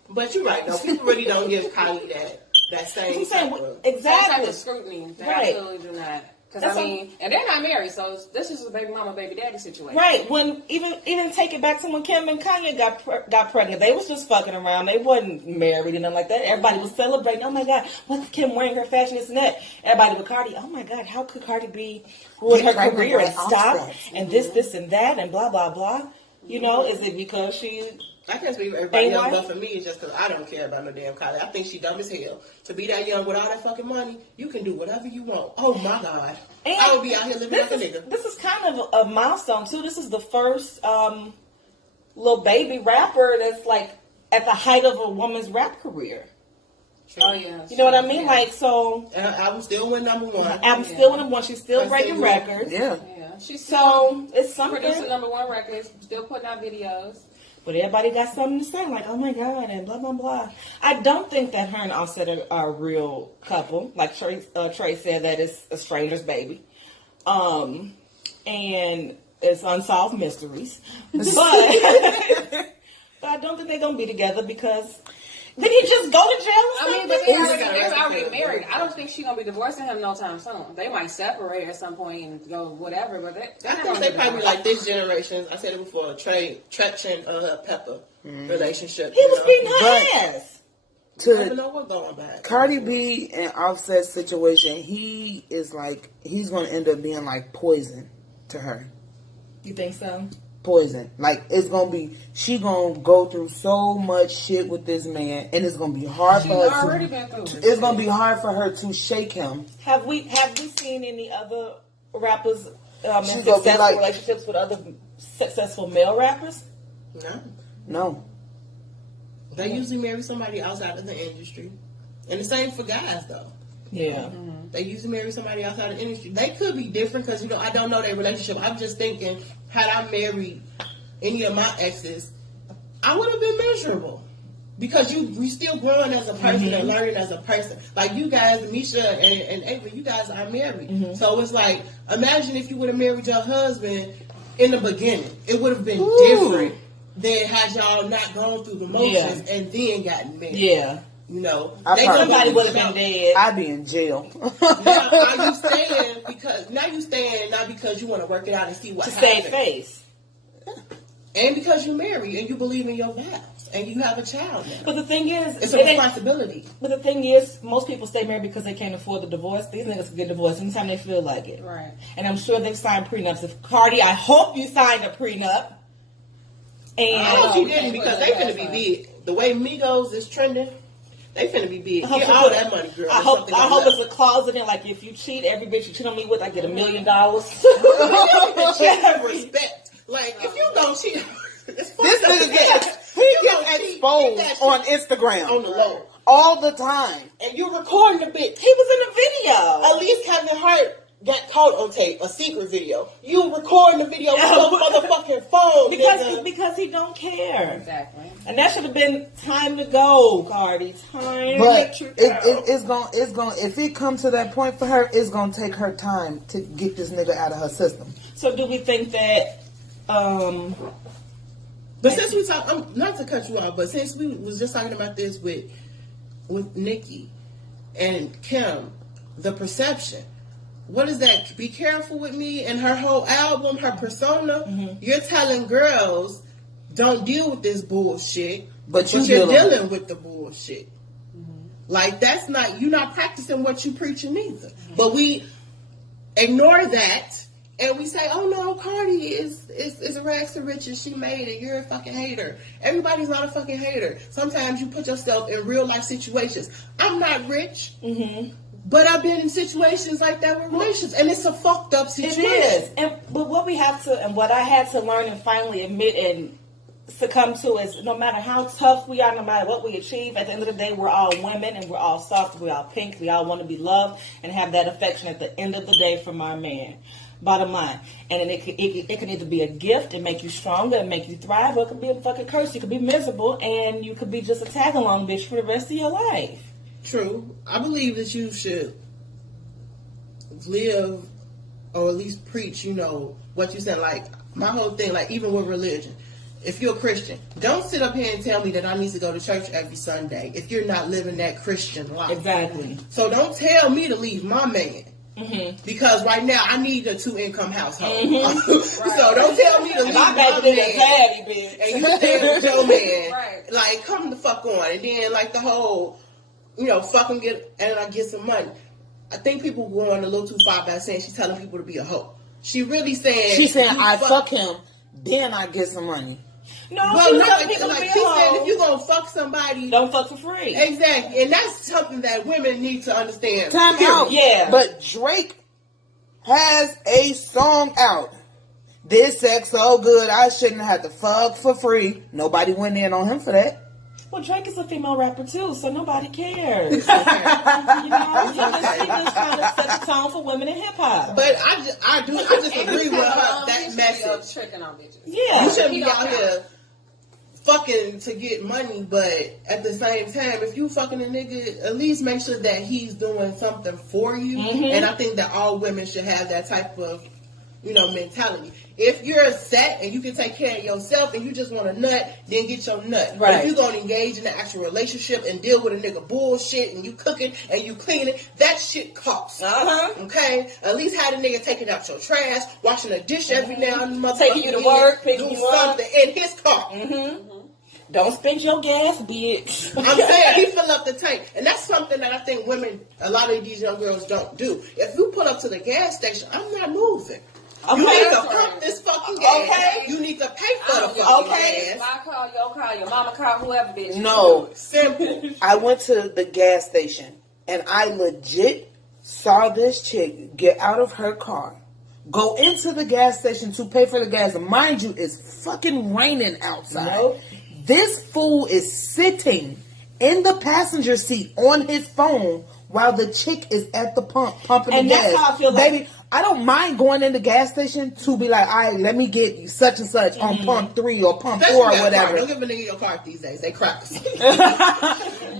But you're right, though. People really don't give Kylie that same type of scrutiny. They absolutely do not. Because and they're not married, so this is a baby mama, baby daddy situation. Right. When even take it back to when Kim and Kanye got pregnant, they was just fucking around. They wasn't married and nothing like that. Everybody was celebrating. Oh my God, what's Kim wearing her fashion? This and that. Everybody with Cardi. Oh my God, how could Cardi be ruin her career and stop and this and that and blah blah blah? You know, is it because she? I can't speak for everybody else, but for me, it's just because I don't care about no damn Kylie. I think she dumb as hell. To be that young with all that fucking money, you can do whatever you want. Oh my God. And I would be out here living like a nigga. This is kind of a milestone, too. This is the first little baby rapper that's like at the height of a woman's rap career. Oh, yeah. You know what I mean? Yeah. Like, so. And her album still went number one. Album still went number one. She's still breaking records. Yeah. She's so, it's something. Producing number one records, still putting out videos. But everybody got something to say, like, oh my God, and blah, blah, blah. I don't think that her and Offset are a real couple. Like Trey said, that it's a stranger's baby. And it's unsolved mysteries. But I don't think they're going to be together because... Did he just go to jail or something? But they're already married. I don't think she's going to be divorcing him no time soon. They might separate at some point and go whatever, but I think they probably like this generation. I said it before, Tretch and Pepper relationship. He was beating her ass. I don't know what's going back. Cardi B and Offset's situation, he's going to end up being like poison to her. You think so? Poison. Like, it's gonna be, she gonna go through so much shit with this man, and it's gonna be hard for her it's gonna be hard for her to shake him. Have we seen any other rappers in successful relationships with other successful male rappers? No. They usually marry somebody outside of the industry. And the same for guys, though. Yeah. They usually marry somebody outside of the industry. They could be different because, I don't know their relationship. I'm just thinking, had I married any of my exes, I would have been miserable. Because we still growing as a person and learning as a person. Like you guys, Misha and Avery, you guys are married. So it's like, imagine if you would have married your husband in the beginning. It would have been different than had y'all not gone through the motions and then gotten married. Yeah. Somebody would have been dead. I'd be in jail. Now, are you staying not because you want to work it out and see what happens. Save face. And because you're married and you believe in your vows. And you have a child now. But the thing is, it's a responsibility. But the thing is, most people stay married because they can't afford the divorce. These niggas can get divorced anytime they feel like it. Right. And I'm sure they've signed prenups. If Cardi, I hope you signed a prenup. And I hope she didn't because they finna be big. The way Migos is trending, they finna be big. Get all that money, girl. I hope it's a clause in it. Like if you cheat, every bitch you cheat on me with, I get $1 million. Respect. Like if you don't cheat. This nigga gets exposed on Instagram on the low all the time, and you recording the bitch. He was in the video. At least Kevin Hart got caught on tape, a secret video. You recording the video with your motherfucking phone because he don't care. Exactly. And that should have been time to go, Cardi. Time but to go. It's going. If it comes to that point for her, it's gonna take her time to get this nigga out of her system. So do we think that? But since we talk, not to cut you off, but since we was just talking about this with Nicki and Kim, the perception. What is that? Be Careful With Me and her whole album, her persona. You're telling girls, don't deal with this bullshit, but you're dealing with the bullshit. Like that's not, you're not practicing what you preaching either. But we ignore that. And we say, oh no, Cardi is a rags to riches. She made it. You're a fucking hater. Everybody's not a fucking hater. Sometimes you put yourself in real life situations. I'm not rich, but I've been in situations like that with relationships, and it's a fucked up situation. It is. But what we have to, and what I had to learn and finally admit and succumb to is, no matter how tough we are, no matter what we achieve, at the end of the day, we're all women and we're all soft, we're all pink, we all want to be loved and have that affection at the end of the day from our man. Bottom line. And it can either be a gift and make you stronger and make you thrive, or it could be a fucking curse. You could be miserable and you could be just a tag along bitch for the rest of your life. True. I believe that you should live, or at least preach, what you said. Like, my whole thing, like, even with religion. If you're a Christian, don't sit up here and tell me that I need to go to church every Sunday if you're not living that Christian life. Exactly. So don't tell me to leave my man. Because right now I need a 2-income household. So don't tell me to leave my man and you stay with your man. Right. Like, come the fuck on. And then like the whole, fuck him and I get some money. I think people going a little too far by saying she's telling people to be a hoe. She really saying, she's saying I fuck him, then I get some money. No, like she said, if you gonna fuck somebody, don't fuck for free. Exactly, and that's something that women need to understand. Time out. Yeah, but Drake has a song out. This sex so good, I shouldn't have to fuck for free. Nobody went in on him for that. Well, Drake is a female rapper too, so nobody cares. He just kind of set the tone for women in hip hop. But I just agree with her that message. Tricking on bitches. Yeah, you shouldn't be out here fucking to get money, but at the same time, if you fucking a nigga, at least make sure that he's doing something for you. And I think that all women should have that type of, mentality. If you're set and you can take care of yourself and you just want a nut, then get your nut. Right. But if you're going to engage in an actual relationship and deal with a nigga bullshit and you cooking and you cleaning, that shit costs. Okay? At least have the nigga taking out your trash, washing the dish every now and then, taking you to work, picking do you up. something in his car. Don't spend your gas, bitch. I'm saying he fill up the tank. And that's something that I think a lot of these young girls don't do. If you pull up to the gas station, I'm not moving. Okay. You need to pump this fucking gas. Okay. You need to pay for the fucking gas. My car, your car, your mama car, whoever bitch. No. Simple. I went to the gas station and I legit saw this chick get out of her car, go into the gas station to pay for the gas. And mind you, it's fucking raining outside. Nope. This fool is sitting in the passenger seat on his phone while the chick is at the pump pumping And the that's gas. how I feel like- Baby, I don't mind going in the gas station to be like, all right, let me get such and such on pump 3 or pump Especially 4 or that car. whatever. Don't give a nigga your car these days. They crackers.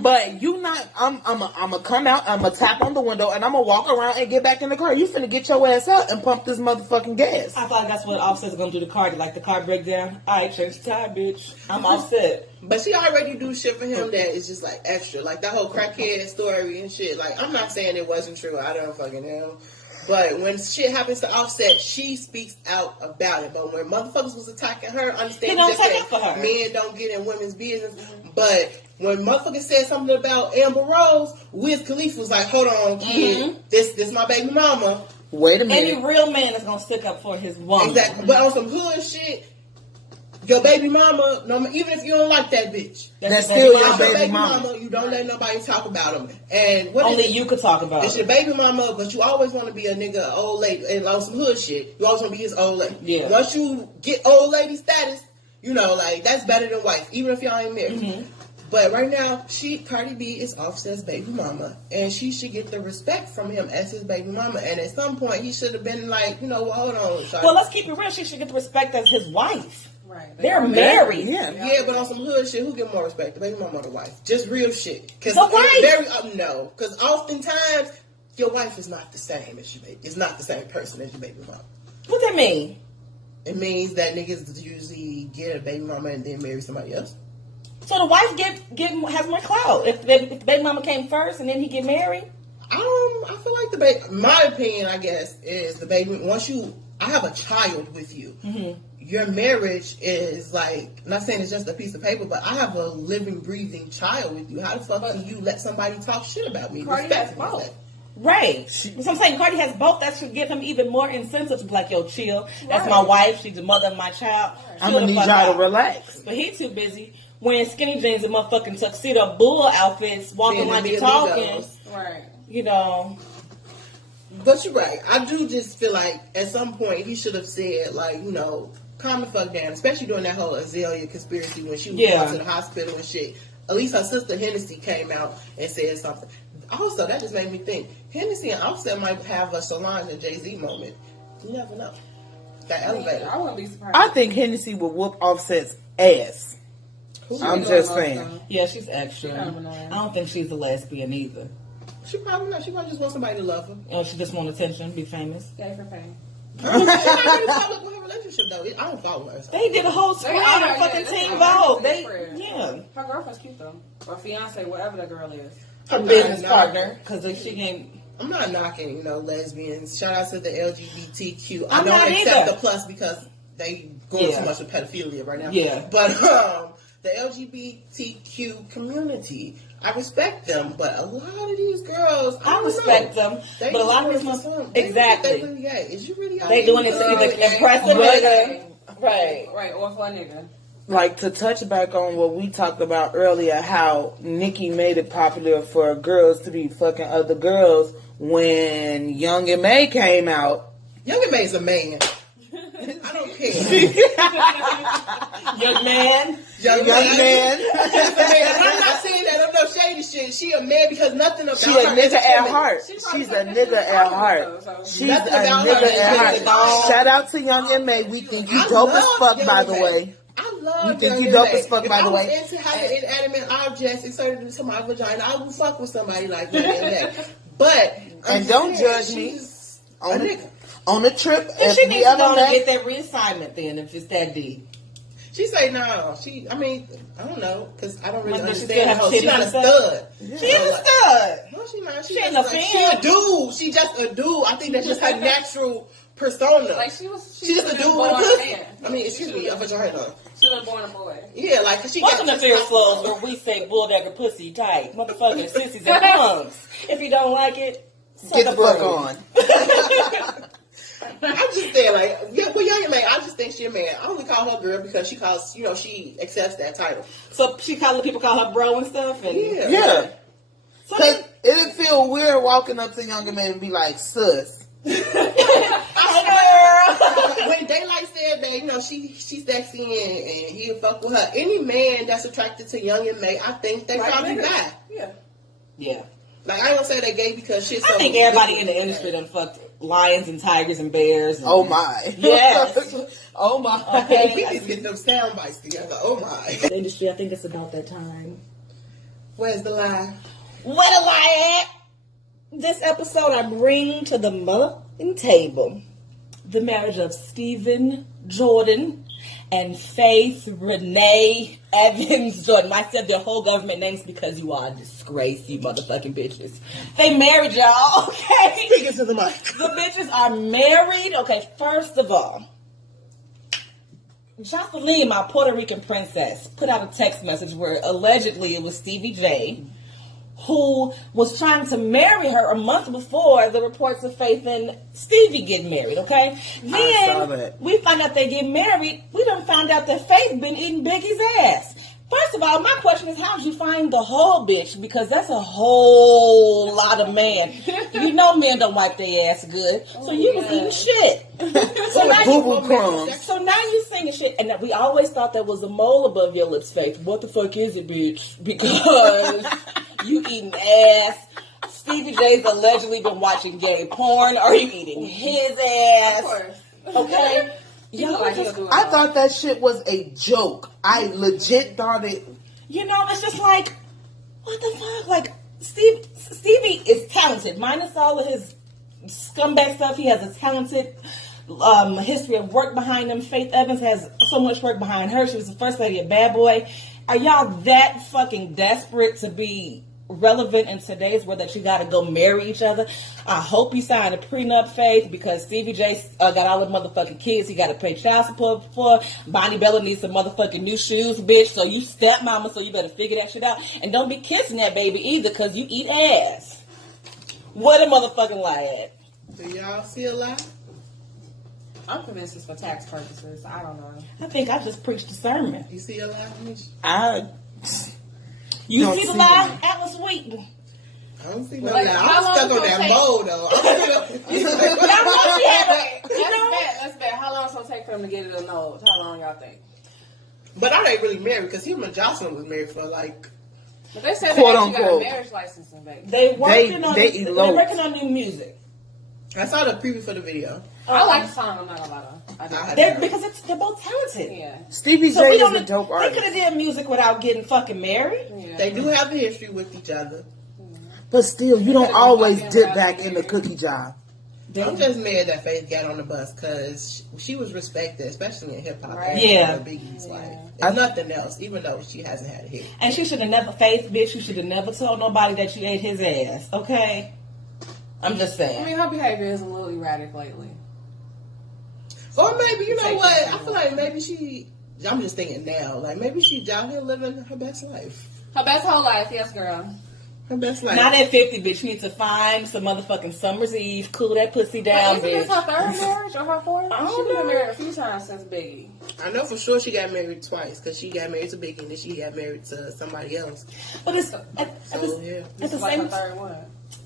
But you not, I'm gonna come out, I'm gonna tap on the window, and I'm gonna walk around and get back in the car. You finna get your ass out and pump this motherfucking gas. I thought that's what Offset's gonna do to Cardi. Like the car breakdown. I change the tire, bitch. I'm Offset. But she already do shit for him that is just like extra. Like that whole crackhead story and shit. Like, I'm not saying it wasn't true. I don't fucking know. But when shit happens to Offset, she speaks out about it. But when motherfuckers was attacking her, understand He don't just take that up for her. men don't get in women's business. But when motherfuckers said something about Amber Rose, Wiz Khalifa was like, hold on, kid. This my baby mama. Wait a minute. Any real man is gonna stick up for his woman. Exactly. But on some hood shit, your baby mama, no, even if you don't like that bitch, That's still your your baby mama. you don't let nobody talk about them. And what Only is it? you could talk about It's it. your baby mama, but you always want to be a nigga, old lady, and on some hood shit. You always want to be his old lady. Yeah. Once you get old lady status, you know, like that's better than wife, even if y'all ain't married. Mm-hmm. But right now, Cardi B is Offset's baby mama, and she should get the respect from him as his baby mama. And at some point, he should have been like, you know, well, hold on, Shawty. Well, let's keep it real. She should get the respect as his wife. Right. They're married. Yeah, but on some hood shit, who get more respect, the baby mama or the wife? Just real shit. Cause The wife. No, because oftentimes your wife is not the same as your baby. It's not the same person as your baby mama. What that mean? It means that niggas usually get a baby mama and then marry somebody else. So the wife has more clout. If the baby mama came first and then he get married. I feel like the baby. My opinion, I guess, is the baby. I have a child with you. Mm-hmm. Your marriage is like, I'm not saying it's just a piece of paper, but I have a living, breathing child with you. How the fuck can you let somebody talk shit about me? Cardi has Respectfully. both. Right. So I'm saying Cardi has both. That should give him even more incentive to be like, yo, chill. That's Right. my wife. She's the mother of my child. I'm Chill gonna the need fuck y'all out. to relax. But he too busy wearing skinny jeans and motherfucking tuxedo bull outfits, walking Being like the he Migos. talking. Right. You know. But you're right. I do just feel like at some point he should have said, like, you know, calm the fuck down. Especially during that whole Azealia conspiracy when she was going to the hospital and shit. At least her sister Hennessy came out and said something. Also, that just made me think Hennessy and Offset might have a Solange and Jay-Z moment. You never know. That elevator. I wouldn't be surprised. I think Hennessy will whoop Offset's ass. I'm just saying. Yeah, she's extra. She kind of annoying. I don't think she's a lesbian either. She probably not. She probably just wants somebody to love her. You know, she just want attention, be famous. Gay for fame. I'm not really public with her relationship though. I don't follow her. So. They did a whole squad are, on fucking yeah, Teen they Vogue. are. They, yeah. Her girlfriend's cute though. Or fiance, whatever the girl is. Her I'm business not- partner, because she ain't. I'm not knocking, lesbians. Shout out to the LGBTQ. I I'm don't not accept either. the plus because they going Yeah. too much with pedophilia right now. Yeah. But the LGBTQ community, I respect them, but a lot of these girls, I don't respect know. them, They but a lot of just these want motherfuckers. some- they Exactly. They really gay. Is you really out They here doing it to girl? either impress a Right. nigga. Right. Right, or for a nigga. Like, to touch back on what we talked about earlier, how Nicki made it popular for girls to be fucking other girls when Young and May came out. Young and May's a man. I don't care. Young man. Young man. She's a man. I'm not saying that. I'm no shady shit. She a man because nothing about She her a nigga is a at woman. heart. She She's probably a took nigga pictures at of heart. her, so- She's a Nothing about nigga her at is heart. good. Shout out to Young and May. We think you I dope as love fuck, Young by and the May. way. I love We think Young you and dope May. as fuck, If by I the was way. into having inanimate objects inserted into my vagina, I would fuck with somebody like that. and that. But I'm And don't saying, judge me. she's a On nigga. a trip, And if she we needs to ever go and met, get that reassignment then if it's that deep. She say no. I don't know because I don't really Like, does she still understand have her. She's titties not a and stuff? stud. She is a stud. No, she not. She just ain't a like, fan. She a dude. She just a dude. I think that's just her natural persona. Like she was She's just a dude with a pussy. I mean, excuse me, a vagina. She was born a boy. Yeah, like 'cause she Welcome to got Fear Flows, where we say bulldagger pussy tight, motherfucking sissies and punks. If you don't like it, suck get a the fuck bird. on. I'm just saying, like, yeah, well, Young and May, I just think she a man. I only call her girl because she calls, she accepts that title. So people call her bro and stuff, and Yeah. Yeah. So Because it'd feel weird walking up to Young and May and be like, sus. hey girl. When mean, Daylight said that, you know, she's sexy and he'll fuck with her. Any man that's attracted to Young and May, I think they probably buy. Yeah. Yeah. Like, I don't say they gay because shit's so... I think everybody in the industry done fucked lions and tigers and bears. And, oh my. Yes. Oh my. Okay, we need to get them sound bites together. Oh my. The industry, I think it's about that time. Where's the lie? Where the lie at? This episode I bring to the motherfucking table the marriage of Stephen Jordan and Faith Renee Evans Jordan. I said their whole government names because you are a disgrace, you motherfucking bitches. They married, y'all, okay? Speaking to the mic. The bitches are married. Okay, first of all, Jocelyn, my Puerto Rican princess, put out a text message where allegedly it was Stevie J who was trying to marry her a month before the reports of Faith and Stevie getting married, okay? I saw Then that. we find out they get married. We done found out that Faith been eating Biggie's ass. First of all, my question is, how did you find the whole bitch? Because that's a whole lot of man. You know men don't wipe their ass good. So you was eating shit. So now Boo-boo crumbs. so now you singing shit, and we always thought there was a mole above your lips, Faith. What the fuck is it, bitch? Because you eating ass. Stevie J's allegedly been watching gay porn. Are you eating his ass? Of course. Okay. I thought that shit was a joke. I legit thought it. You know, it's just like, what the fuck? Like, Stevie is talented. Minus all of his scumbag stuff, he has a talented history of work behind him. Faith Evans has so much work behind her. She was the first lady of Bad Boy. Are y'all that fucking desperate to be relevant in today's world that you gotta go marry each other? I hope you signed a prenup, Faith, because Stevie J got all the motherfucking kids he gotta pay child support for. Bonnie Bella needs some motherfucking new shoes, bitch, so you stepmama, so you better figure that shit out. And don't be kissing that baby either, because you eat ass. What a motherfucking lie at? Do y'all see a lie? I'm convinced it's for tax purposes. I don't know. I think I just preached a sermon. You see a lie, Mish? You Don't see the see lie, that. Atlas Wheaton? I don't see no Like, lie. how I'm long stuck it's on gonna that take? mode, though. Let's bet. How long it's gonna take for them to get it annulled? How long y'all think? But are they really married? Because him and Jocelyn was married for like... But they said Quote, they actually got a unquote. marriage license in Vegas. They're working eloped. on new music. I saw the preview for the video. I like the song. I'm not gonna lie though. I do. Because they're both talented. Yeah. Stevie So J we is don't. a dope They artist. could have did music without getting fucking married. Yeah. They do have a history with each other. But still, you don't always dip back in the cookie jar. I'm just mad that Faith got on the bus because she was respected, especially in hip hop. Right. Yeah. Biggie's Yeah. life. If nothing else, even though she hasn't had a hit. And she should have never, Faith, bitch, you should have never told nobody that you ate his ass. Okay? I'm just saying. I mean, her behavior is a little erratic lately. Or maybe, you know what? I feel like maybe I'm just thinking now, like maybe she's out here living her best life. Her best whole life, yes, girl. Her best life. Not at 50, bitch. You need to find some motherfucking Summer's Eve, cool that pussy down, Isn't this bitch. her third marriage or her fourth? I don't She's been know. married a few times since Biggie. I know for sure she got married twice because she got married to Biggie and then she got married to somebody else. But it's, So, yeah. at This the is like her same third one.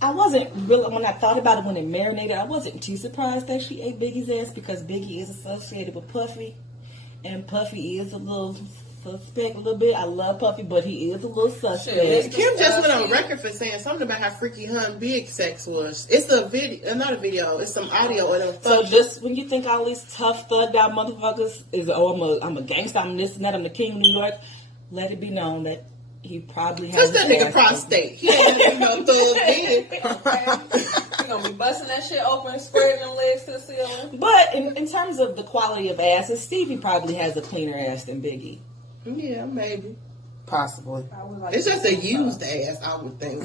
I wasn't really, when I thought about it when it marinated, I wasn't too surprised that she ate Biggie's ass because Biggie is associated with Puffy. And Puffy is a little suspect a little bit. I love Puffy, but he is a little suspect. Shit. Kim just went on record for saying something about how freaky her and Big sex was. It's a video, not a video. It's some audio. So just when you think all these tough, thugged out motherfuckers is, I'm a gangster, I'm this and that, I'm the king of New York, let it be known that he probably has Cause that nigga prostate. He ain't gonna be no thug then. You gonna be busting that shit open, spreading them legs to the ceiling. But in terms of the quality of asses, Stevie probably has a cleaner ass than Biggie. Yeah, maybe. Possibly. I would like It's to just a see that. used ass, I would think.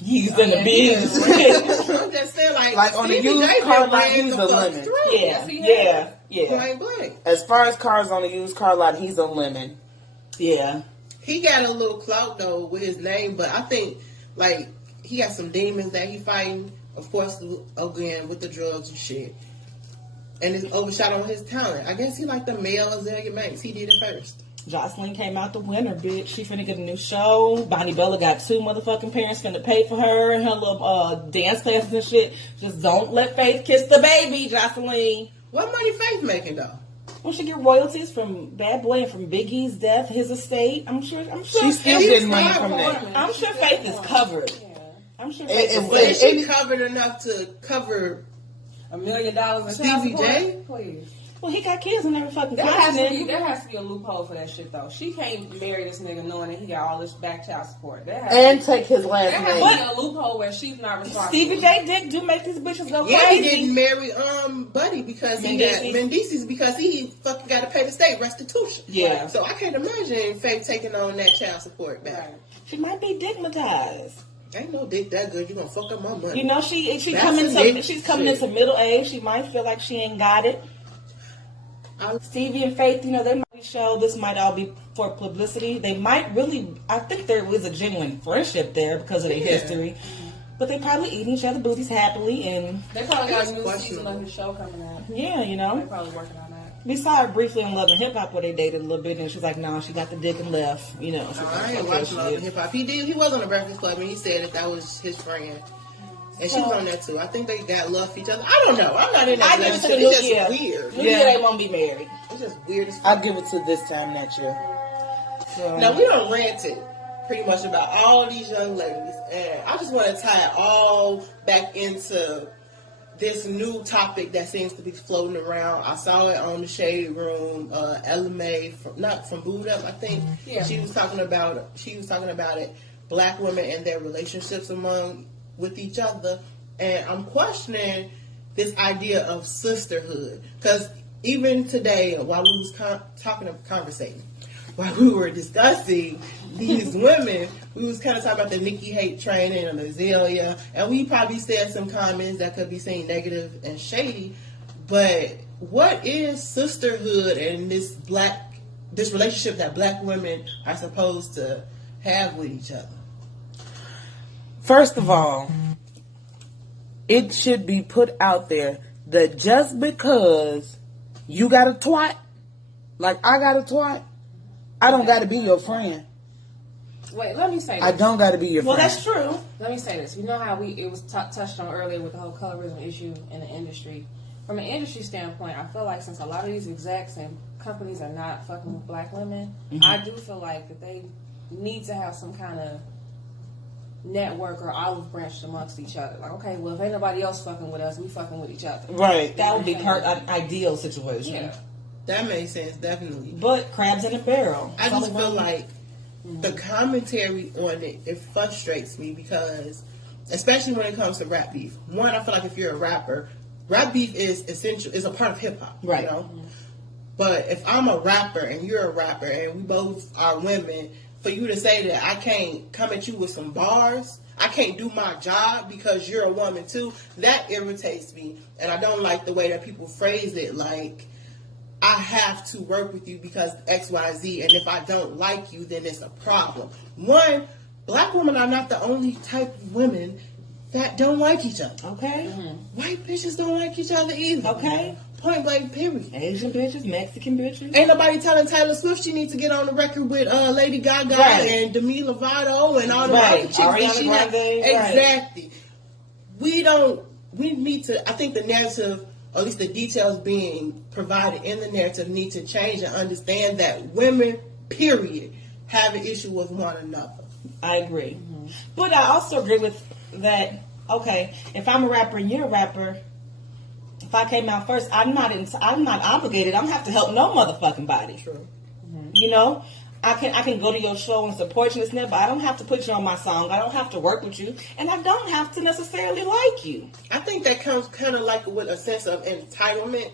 Used in the biz. I'm just saying, Like on a Stevie used J car been lot, ran he's the a fuck lemon. through. Yes, he Yeah. Point blank. As far as cars on a used car lot, he's a lemon. Yeah. He got a little clout though with his name, but I think like he got some demons that he fighting. Of course, again with the drugs and shit, and it's overshot on his talent. I guess he like the male Azealia Banks. He did it first. Jocelyn came out the winner, bitch. She finna get a new show. Bonnie Bella got 2 motherfucking parents finna pay for her and her little dance classes and shit. Just don't let Faith kiss the baby, Jocelyn. What money Faith making though? Well, she get royalties from Bad Boy and from Biggie's death, his estate. I'm sure. She's still getting money from that. I'm sure Faith is covered. Yeah. I'm sure Faith is But is she covered enough to cover $1 million in Stevie child J? support? Please. Well, he got kids on every fucking There has continent. to be a loophole for that shit though. She can't marry this nigga knowing that he got all this back child support. And take his last There has name. to be a loophole where she's not responsible. Stevie J dick do make these bitches go Yeah, he crazy. didn't marry Buddy because he got Mendices because he fucking got to pay the state restitution. Yeah. So I can't imagine Faith taking on that child support back. Right. She might be digmatized. Ain't no dick that good. You gonna fuck up my money. You know, she's That's coming a dick she's coming shit. into middle age. She might feel like she ain't got it. Stevie and Faith, you know, they might show this might all be for publicity. They might really, I think there is a genuine friendship there because of their history. But they probably eat each other booties happily, and They probably got a new That's season of his show coming out. yeah, you They're know. probably working on that. We saw her briefly on Love and Hip Hop where they dated a little bit, and she's like, "No, she got the dick and left." You know, she's like, I ain't "Fuck watching that Love shit." and Hip Hop. He was on the Breakfast Club and he said that was his friend. And she was on that too. I think they got love for each other. I don't know. I'm not in that I give it to the relationship. new It's year. just weird. New year, they won't be married. It's just weird as fuck. I'll give it to this time next year. So, Now we done ranted pretty much about all of these young ladies, and I just want to tie it all back into this new topic that seems to be floating around. I saw it on the Shade Room. Ella May from Boot Up, I think. Yeah. She was talking about it. Black women and their relationships with each other, and I'm questioning this idea of sisterhood because even today, while we was conversating, while we were discussing these women, we was kind of talking about the Nicki hate training and Azealia, and we probably said some comments that could be seen negative and shady. But what is sisterhood and this relationship that black women are supposed to have with each other? First of all, it should be put out there that just because you got a twat, like I got a twat, I don't got to be your friend. Wait, let me say this. I don't got to be your well, friend. that's true. Let me say this. You know how it was touched on earlier with the whole colorism issue in the industry. From an industry standpoint, I feel like since a lot of these execs and companies are not fucking with black women, I do feel like that they need to have some kind of network or olive branch amongst each other. Like, okay, well, if ain't nobody else fucking with us, we fucking with each other. Right. That would be an ideal situation. Yeah. That makes sense, definitely. But crabs in a barrel. I just feel like the commentary on it frustrates me because, especially when it comes to rap beef. One, I feel like if you're a rapper, rap beef is essential, is a part of hip hop, Right. You know. But if I'm a rapper and you're a rapper and we both are women, for you to say that I can't come at you with some bars, I can't do my job because you're a woman too, that irritates me. And I don't like the way that people phrase it like, I have to work with you because X, Y, Z, and if I don't like you, then it's a problem. One, black women are not the only type of women that don't like each other. Okay. White bitches don't like each other either. Okay. Point blank, period. Asian bitches, Mexican bitches. Ain't nobody telling Taylor Swift she needs to get on the record with Lady Gaga Right. and Demi Lovato and all the Right. other chicks that Ariana she had. Grande, right. Exactly. We need to, I think the narrative, or at least the details being provided in the narrative, need to change and understand that women, period, have an issue with one another. I agree. But I also agree with that, okay, if I'm a rapper and you're a rapper, if I came out first, I'm not obligated. I don't have to help no motherfucking body. True. You know? I can go to your show and support you and stuff, but I don't have to put you on my song. I don't have to work with you, and I don't have to necessarily like you. I think that comes kind of like with a sense of entitlement.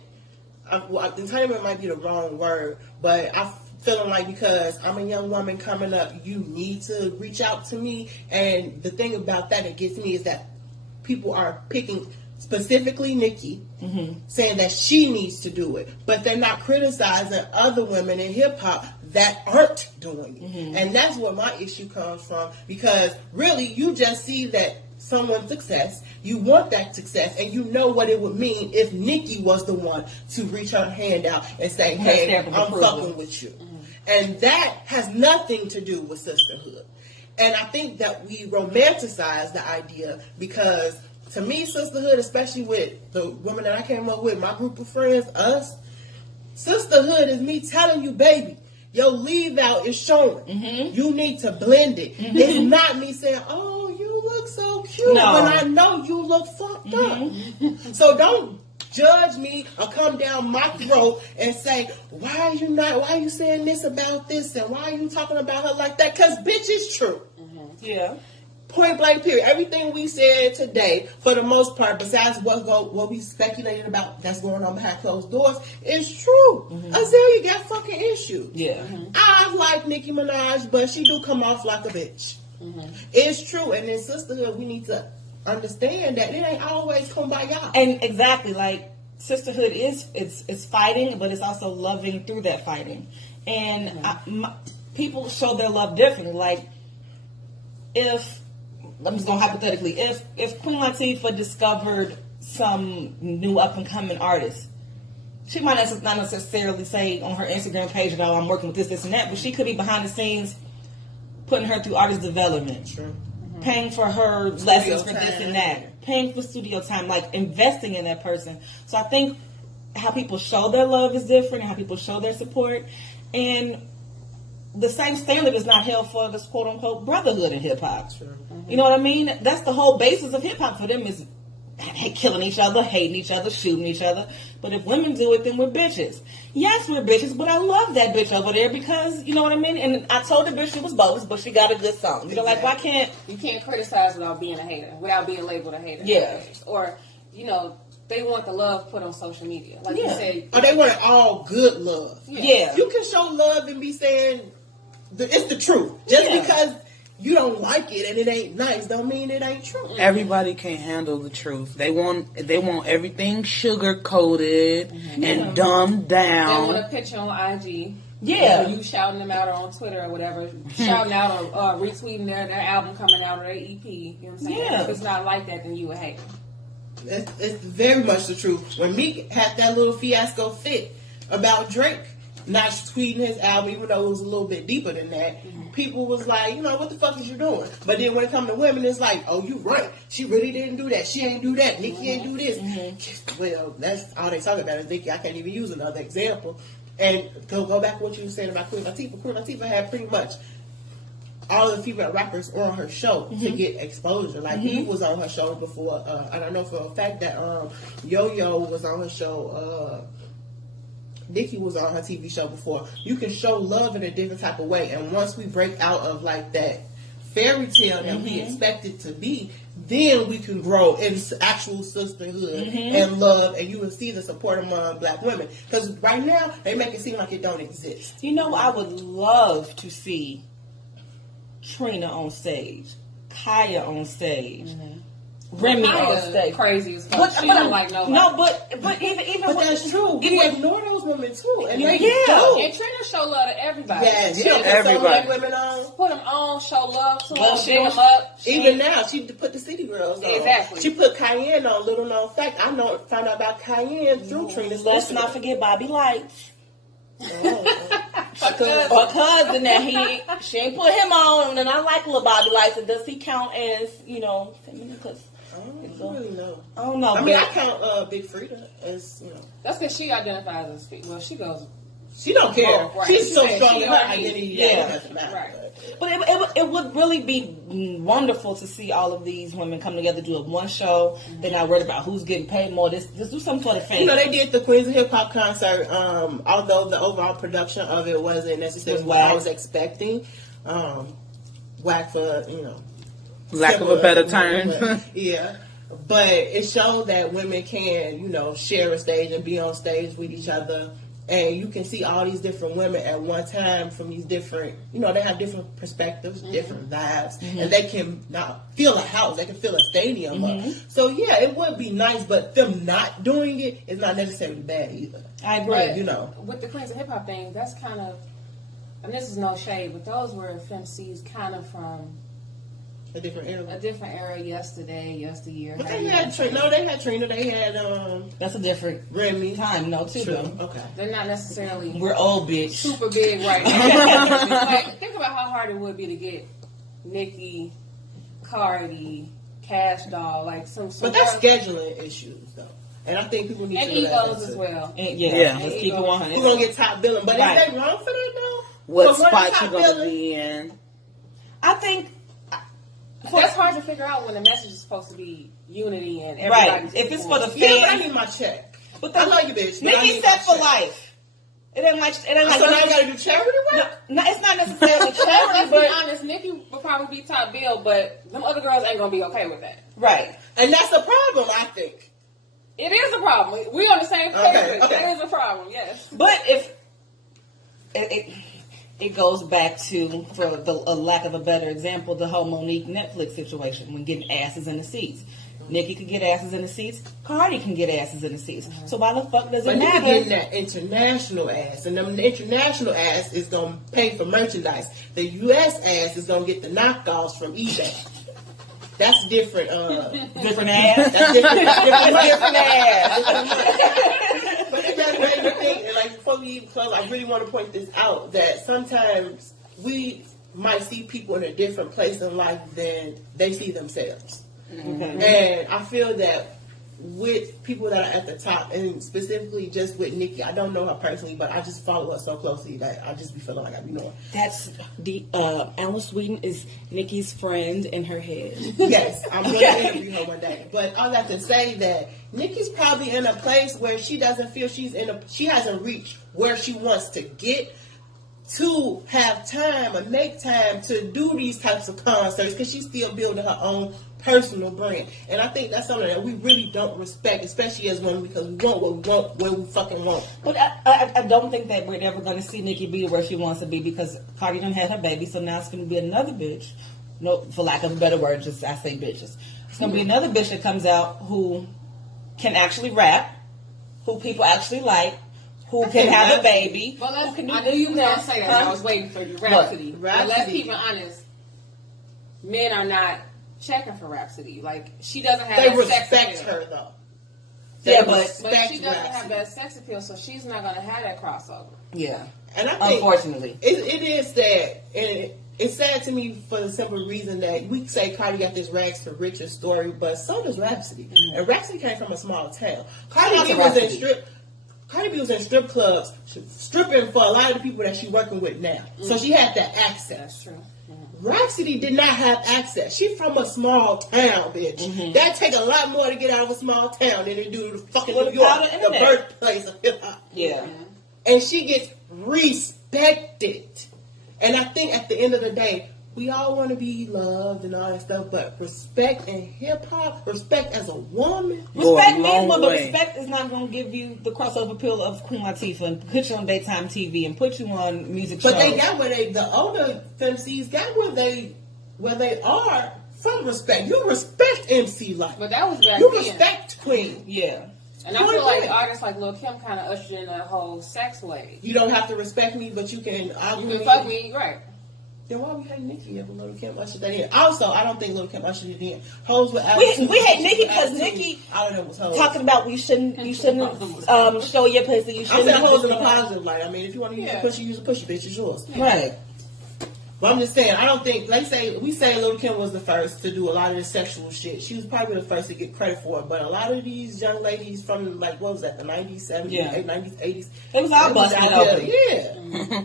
Entitlement might be the wrong word, but I'm feeling like because I'm a young woman coming up, you need to reach out to me. And the thing about that gets me is that people are picking specifically Nicki, saying that she needs to do it, but they're not criticizing other women in hip hop that aren't doing it. And that's where my issue comes from, because really you just see that someone's success, you want that success, and you know what it would mean if Nicki was the one to reach her hand out and say, hey, I'm fucking with you. And that has nothing to do with sisterhood. And I think that we romanticize the idea because to me, sisterhood, especially with the women that I came up with, my group of friends, us, sisterhood is me telling you, baby, your leave out is showing. You need to blend it. It's not me saying, oh, you look so cute, when I know you look fucked up. So don't judge me or come down my throat and say, why are you saying this about this, and why are you talking about her like that? Because bitch, it's true. Yeah. Point blank period. Everything we said today, for the most part, besides what we speculated about that's going on behind closed doors, is true. Azealia got fucking issues. Yeah. I like Nicki Minaj, but she do come off like a bitch. It's true. And in sisterhood, we need to understand that it ain't always kumbaya. And exactly, like, sisterhood is it's fighting, but it's also loving through that fighting. And people show their love differently. Like, if I'm just going hypothetically, if Queen Latifah discovered some new up and coming artist, she might not necessarily say on her Instagram page, "Oh, I'm working with this, and that," but she could be behind the scenes putting her through artist development, paying for her lessons for this and that, paying for studio time, like investing in that person. So I think how people show their love is different, and how people show their support, and the same standard is not held for this quote unquote brotherhood in hip hop. You know what I mean? That's the whole basis of hip hop for them, is killing each other, hating each other, shooting each other. But if women do it, then we're bitches. Yes, we're bitches, but I love that bitch over there because, you know what I mean? And I told the bitch she was bogus, but she got a good song. You know, like, why can't... You can't criticize without being a hater, without being labeled a hater. Yeah. Or, you know, they want the love put on social media. Like you said... Or they want it all good love. Yeah. You can show love and be saying it's the truth. Just because you don't like it and it ain't nice don't mean it ain't true. Everybody can't handle the truth. They want everything sugar coated and dumbed down. They want a picture on IG. Yeah. You shouting them out or on Twitter or whatever. Shouting out or retweeting their album coming out or their EP. You know what I'm saying? Yeah. If it's not like that, then you a hater. It's very much the truth. When Meek had that little fiasco fit about Drake not tweeting his album, even though it was a little bit deeper than that, people was like, you know, what the fuck is you doing? But then when it comes to women, it's like, oh, you right. She really didn't do that. She ain't do that. Nicki ain't do this. Well, that's all they talk about is Nicki. I can't even use another example. And go back to what you were saying about Queen Latifah. Queen Latifah had pretty much all the female rappers on her show to get exposure. Like, he was on her show before. And I know for a fact that Yo-Yo was on her show. Nicki was on her TV show before. You can show love in a different type of way. And once we break out of, like, that fairy tale that we expect it to be, then we can grow in actual sisterhood and love, and you will see the support among black women. Because right now, they make it seem like it don't exist. You know, I would love to see Trina on stage, Kaya on stage, Remy on stage. Crazy as fuck. She don't like nobody. No, but even But that's true. We ignore those women too, and they do. And Trina show love to everybody. Yes, Yeah, everybody. Women on. Put them on, show love to Well, them, she big was- them up. Even now, she put the City Girls on. Exactly. She put Cayenne on. Little known fact, found out about Cayenne through Trina's. Let's not forget Bobby Lights. Her Because that she ain't put him on, and I like little Bobby Lights. And does he count as, you know, feminine? Cause I don't really know. I don't know. I mean, I count Big Frida as, you know. That's because she identifies as female. Well, she goes. She don't care. Oh, right. She's so She strong in her already- identity. yeah. It doesn't matter. Right. But it would really be wonderful to see all of these women come together, do it one show. They're not worried about who's getting paid more. Just do some sort of thing. You know, they did the Queens of Hip Hop concert. Although the overall production of it wasn't necessarily Was what I whack. was expecting. Whack for, you know, Lack of a better term. but, yeah. But it showed that women can, you know, share a stage and be on stage with each other. And you can see all these different women at one time from these different, you know, they have different perspectives, different vibes, and they can not feel a house, they can feel a stadium up. So yeah, it would be nice, but them not doing it is not necessarily bad either. I agree. But You know, with the Queens of Hip Hop thing, that's kind of, and this is no shade, but those were FMCs kind of from a different era. a different era, yesteryear. But they had Trina. They had Trina. They had That's a different Remy. time, no, too. True. Though. Okay. They're not necessarily We're old, bitch. super big right now. Like, think about how hard it would be to get Nicki, Cardi, Cash Doll, like some. But that's scheduling issues, though. And I think people need and to know egos that as well. And, Yeah. let's keep it 100. Who's going to get top billing? But Right. is they wrong for that, though? What For one spot top you gonna billing? be in? I think. That's hard to figure out when the message is supposed to be unity and everybody. Right. If it's for the Yeah, but I fans. need my check. But I love you, bitch. but I Nikki need set my for check. life. It ain't like. So now I got to do charity work? No, it's not necessarily Let's charity, be but honest, Nicki will probably be top bill, but them other girls ain't gonna be okay with that. right. And that's the problem, I think. It is a problem. We on the same page. Okay, okay. It is a problem. Yes. But if it goes back to, for a lack of a better example, the whole Monique Netflix situation when getting asses in the seats. Nicki can get asses in the seats. Cardi can get asses in the seats. So why the fuck does But it you matter? getting that international ass, and the international ass is gonna pay for merchandise. The U.S. ass is gonna get the knockoffs from eBay. That's different. Different ass. That's different Different ass. But it does make me think. And like before we even close, I really want to point this out that sometimes we might see people in a different place in life than they see themselves. Okay. And I feel that with people that are at the top, and specifically just with Nicki, I don't know her personally, but I just follow her so closely that I just be feeling like I be knowing. That's the Alan Sweeten is Nikki's friend in her head. Yes, I'm going to interview her one day. But I have to say that Nicki's probably in a place where she doesn't feel she hasn't reached where she wants to get to have time or make time to do these types of concerts because she's still building her own personal brand. And I think that's something that we really don't respect, especially as women, because we want what we want when we fucking want. But I don't think that we're ever going to see Nicki be where she wants to be because Cardi done had her baby, so now it's going to be another bitch. No, for lack of a better word, just I say bitches. It's going to be another bitch that comes out who can actually rap, who people actually like, who can have a baby. But who can do I knew you were going to this. say that. Huh? I was waiting for you. Rhapsody. What? But let's Rhapsody. keep it honest. Men are not checking for Rhapsody. Like, she doesn't have They that sex respect appeal. her, though. Yeah, They but respect she doesn't have Rhapsody. that sex appeal, so she's not going to have that crossover. Yeah. And I think Unfortunately. it is sad, and it's sad to me for the simple reason that we say Cardi got this rags to riches story, but so does Rhapsody. Mm-hmm. And Rhapsody came from a small town. Shout out to Cardi B was in strip clubs, stripping for a lot of the people that she's working with now. So she had that access. That's true. Rhapsody did not have access. She's from a small town, bitch. Mm-hmm. That take a lot more to get out of a small town than it do to fucking Well, New the York, power of the the internet. birthplace of hip hop. Yeah. And she gets respected. And I think at the end of the day, we all want to be loved and all that stuff, but respect in hip hop, respect as a woman. Go a Respect long means one, but way. respect is not going to give you the crossover appeal of Queen Latifah and put you on daytime TV and put you on music shows. But they got the older MCs got where they are from respect. You respect MC Light. But that was back You then. respect Queen. Yeah. And I feel like artists like Lil' Kim kind of ushered in that whole sex wave. You don't have to respect me, but you can You argue can me. fuck me, right? Then why we hate Nicki if Lil' Kim ushered that in? Also, I don't think Lil' Kim ushered it in. Hoes with We attitude. hate Nicki because Attitude. Nicki All of them was hoes. talking about you shouldn't show your pussy. You I'm shouldn't. saying hoes in a positive light. I mean, if you want to use Yeah. a pussy, use a pussy, bitch. It's yours. Right. But I'm just saying, I don't think, we say Lil' Kim was the first to do a lot of this sexual shit. She was probably the first to get credit for it. But a lot of these young ladies from, like, what was that, the 90s, 70s, Yeah. 90s, 80s? It was all they busting out open. here. Yeah.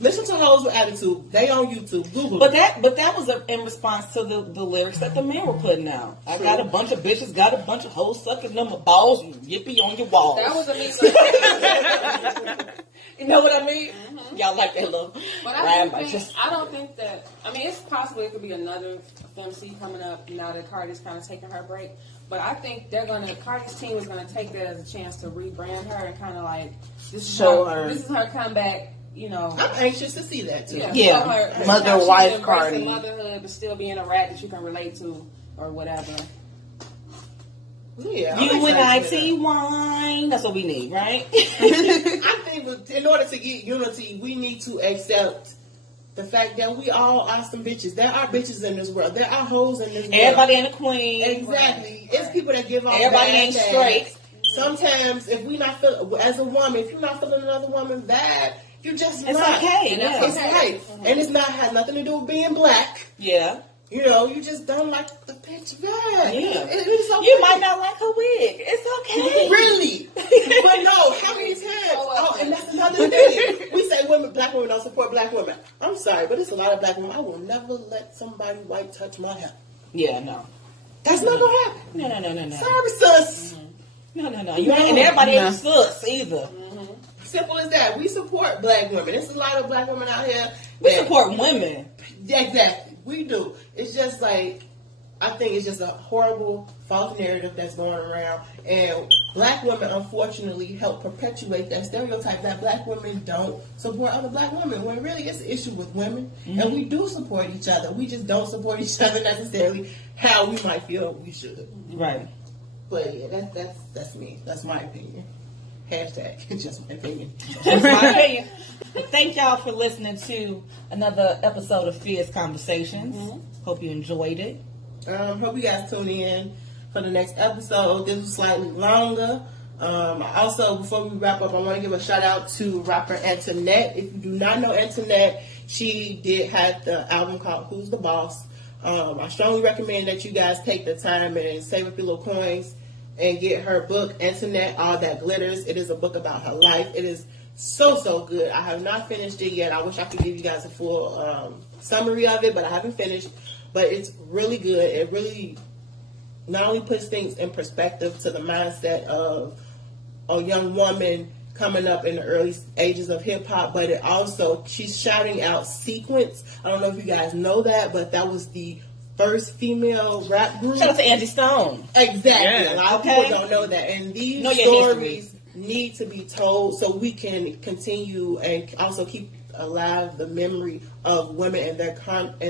Listen to Hoes with Attitude. They on YouTube. Google But it. that was in response to the lyrics that the men were putting out. I got a bunch of bitches, got a bunch of hoes sucking them balls, and yippee on your walls. That was a me. You know what I mean? Y'all like that little But rhyme? I don't think that. I mean, it's possible it could be another MC coming up now that Cardi's kind of taking her break. But I think Cardi's team is gonna take that as a chance to rebrand her and kind of like this is her comeback. You know, I'm anxious to see that, too. Yeah. show her Mother, how she's wife, embracing Cardi. motherhood, but still being a rat that you can relate to or whatever. Yeah, I'm excited to UNIT hear wine. That's what we need, right? I think in order to get unity, we need to accept the fact that we all are some bitches. There are bitches in this world. There are hoes in this world. Everybody ain't a queen. Exactly. It's people that give off Everybody bad ain't tags. straight. Sometimes, if we not feel as a woman, if you're not feeling another woman bad, you just It's not. okay. And Yeah. that's It's right, and it's not has nothing to do with being black. Yeah. you know, you just don't like the bitch back. Yeah. It's okay. You might not like her wig. It's okay. Really? But no, how many times? Oh, and that's another thing. We say black women don't support black women. I'm sorry, but it's a lot of black women. I will never let somebody white touch my hair. Yeah, no. That's not gonna happen. No. Sorry, sis. No. You ain't, and everybody ain't sus either. Simple as that. We support black women. There's a lot of black women out here. We support women. Yeah, exactly. We do. It's just like, I think it's just a horrible false narrative that's going around. And black women, unfortunately, help perpetuate that stereotype that black women don't support other black women. When really it's an issue with women. And we do support each other. We just don't support each other necessarily how we might feel we should. Right. But yeah, that's me. That's my opinion. Hashtag, just my opinion. That's my opinion. Thank y'all for listening to another episode of Fierce Conversations. Hope you enjoyed it. Hope you guys tune in for the next episode. This was slightly longer. Also, before we wrap up, I want to give a shout out to rapper Antoinette. If you do not know Antoinette, she did have the album called Who's the Boss. I strongly recommend that you guys take the time and save up your little coins and get her book, Antoinette, All That Glitters. It is a book about her life. It is so good. I have not finished it yet. I wish I could give you guys a full summary of it, but I haven't finished. But it's really good. It really not only puts things in perspective to the mindset of a young woman coming up in the early ages of hip-hop, but it also, she's shouting out Sequence. I don't know if you guys know that, but that was the first female rap group. Shout out to Angie Stone. Exactly. Yeah. A lot of people don't know that. And these stories need to be told so we can continue and also keep alive the memory of women and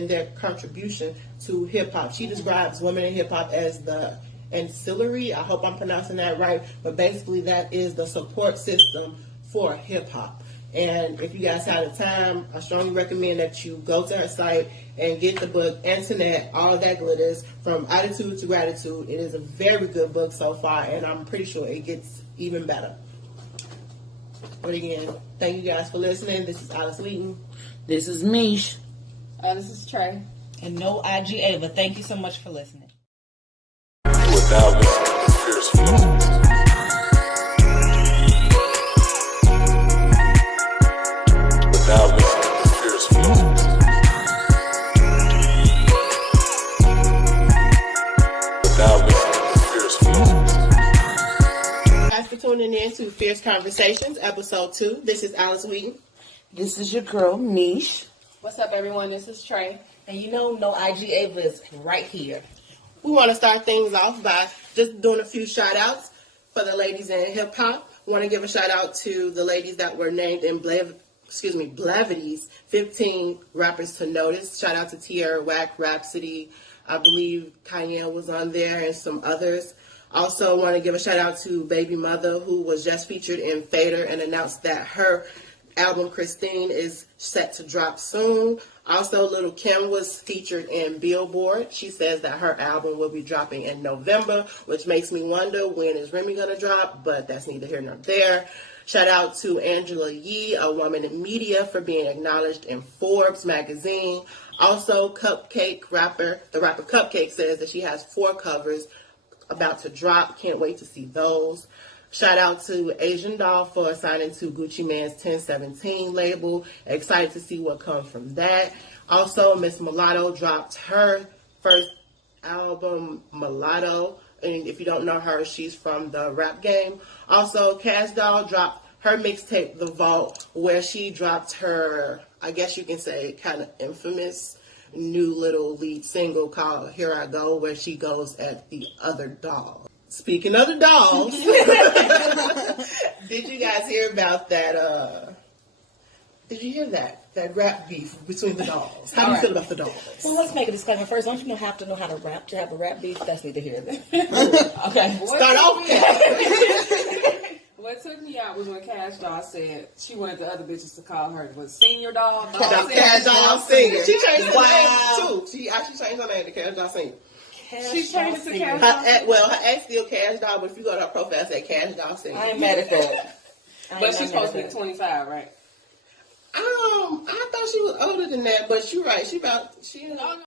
their contribution to hip-hop. She describes women in hip-hop as the ancillary. I hope I'm pronouncing that right. But basically that is the support system for hip-hop. And if you guys have the time, I strongly recommend that you go to her site and get the book, Antoinette, All That Glitters, From Attitude to Gratitude. It is a very good book so far, and I'm pretty sure it gets even better. But again, thank you guys for listening. This is Alice Wheaton. This is Mish. This is Trey. And no IG Ava. Thank you so much for listening. Without listening to Fierce Flow. Without listening to Fierce Flow. Without listening to Fierce Flow. Thanks for tuning in to Fierce Conversations, Episode 2. This is Alice Wheaton. This is your girl, Mish. What's up, everyone? This is Trey. And you know, no IG Ava is right here. We want to start things off by just doing a few shout-outs for the ladies in hip-hop. Want to give a shout-out to the ladies that were named in Blavity's 15 rappers to notice. Shout out to Tierra Whack, Rhapsody. I believe Cayenne was on there and some others. Also want to give a shout-out to Baby Mother, who was just featured in Fader and announced that her album Christine is set to drop soon. Also, Little Kim was featured in Billboard. She says that her album will be dropping in November, which makes me wonder when is Remy gonna drop, but that's neither here nor there. Shout out to Angela Yee, a woman in media, for being acknowledged in Forbes magazine. Also, the rapper Cupcake says that she has 4 covers about to drop. Can't wait to see those. Shout out to Asian Doll for signing to Gucci Mane's 1017 label. Excited to see what comes from that. Also, Miss Mulatto dropped her first album, Mulatto. And if you don't know her, she's from the rap game. Also, Cash Doll dropped her mixtape, The Vault, where she dropped her, I guess you can say, kind of infamous new little lead single called Here I Go, where she goes at the other doll. Speaking of the dolls, did you guys hear about that? Did you hear that rap beef between the dolls? How do you feel about the dolls? Well, let's make a disclaimer first. Don't you have to know how to rap to have a rap beef? That's neither here nor there. Okay. Start off with that. What took me out was when Cash Doll said she wanted the other bitches to call her senior doll. Cash Doll Senior. She changed her name too. She actually changed her name to Cash Doll Senior. She changed it to Cash Doll. Well, her ex still Cash Doll, but if you go to her profile, it say Cash Doll Senior. I ain't mad at that. But she's supposed to be 25, right? I thought she was older than that, but you're right. She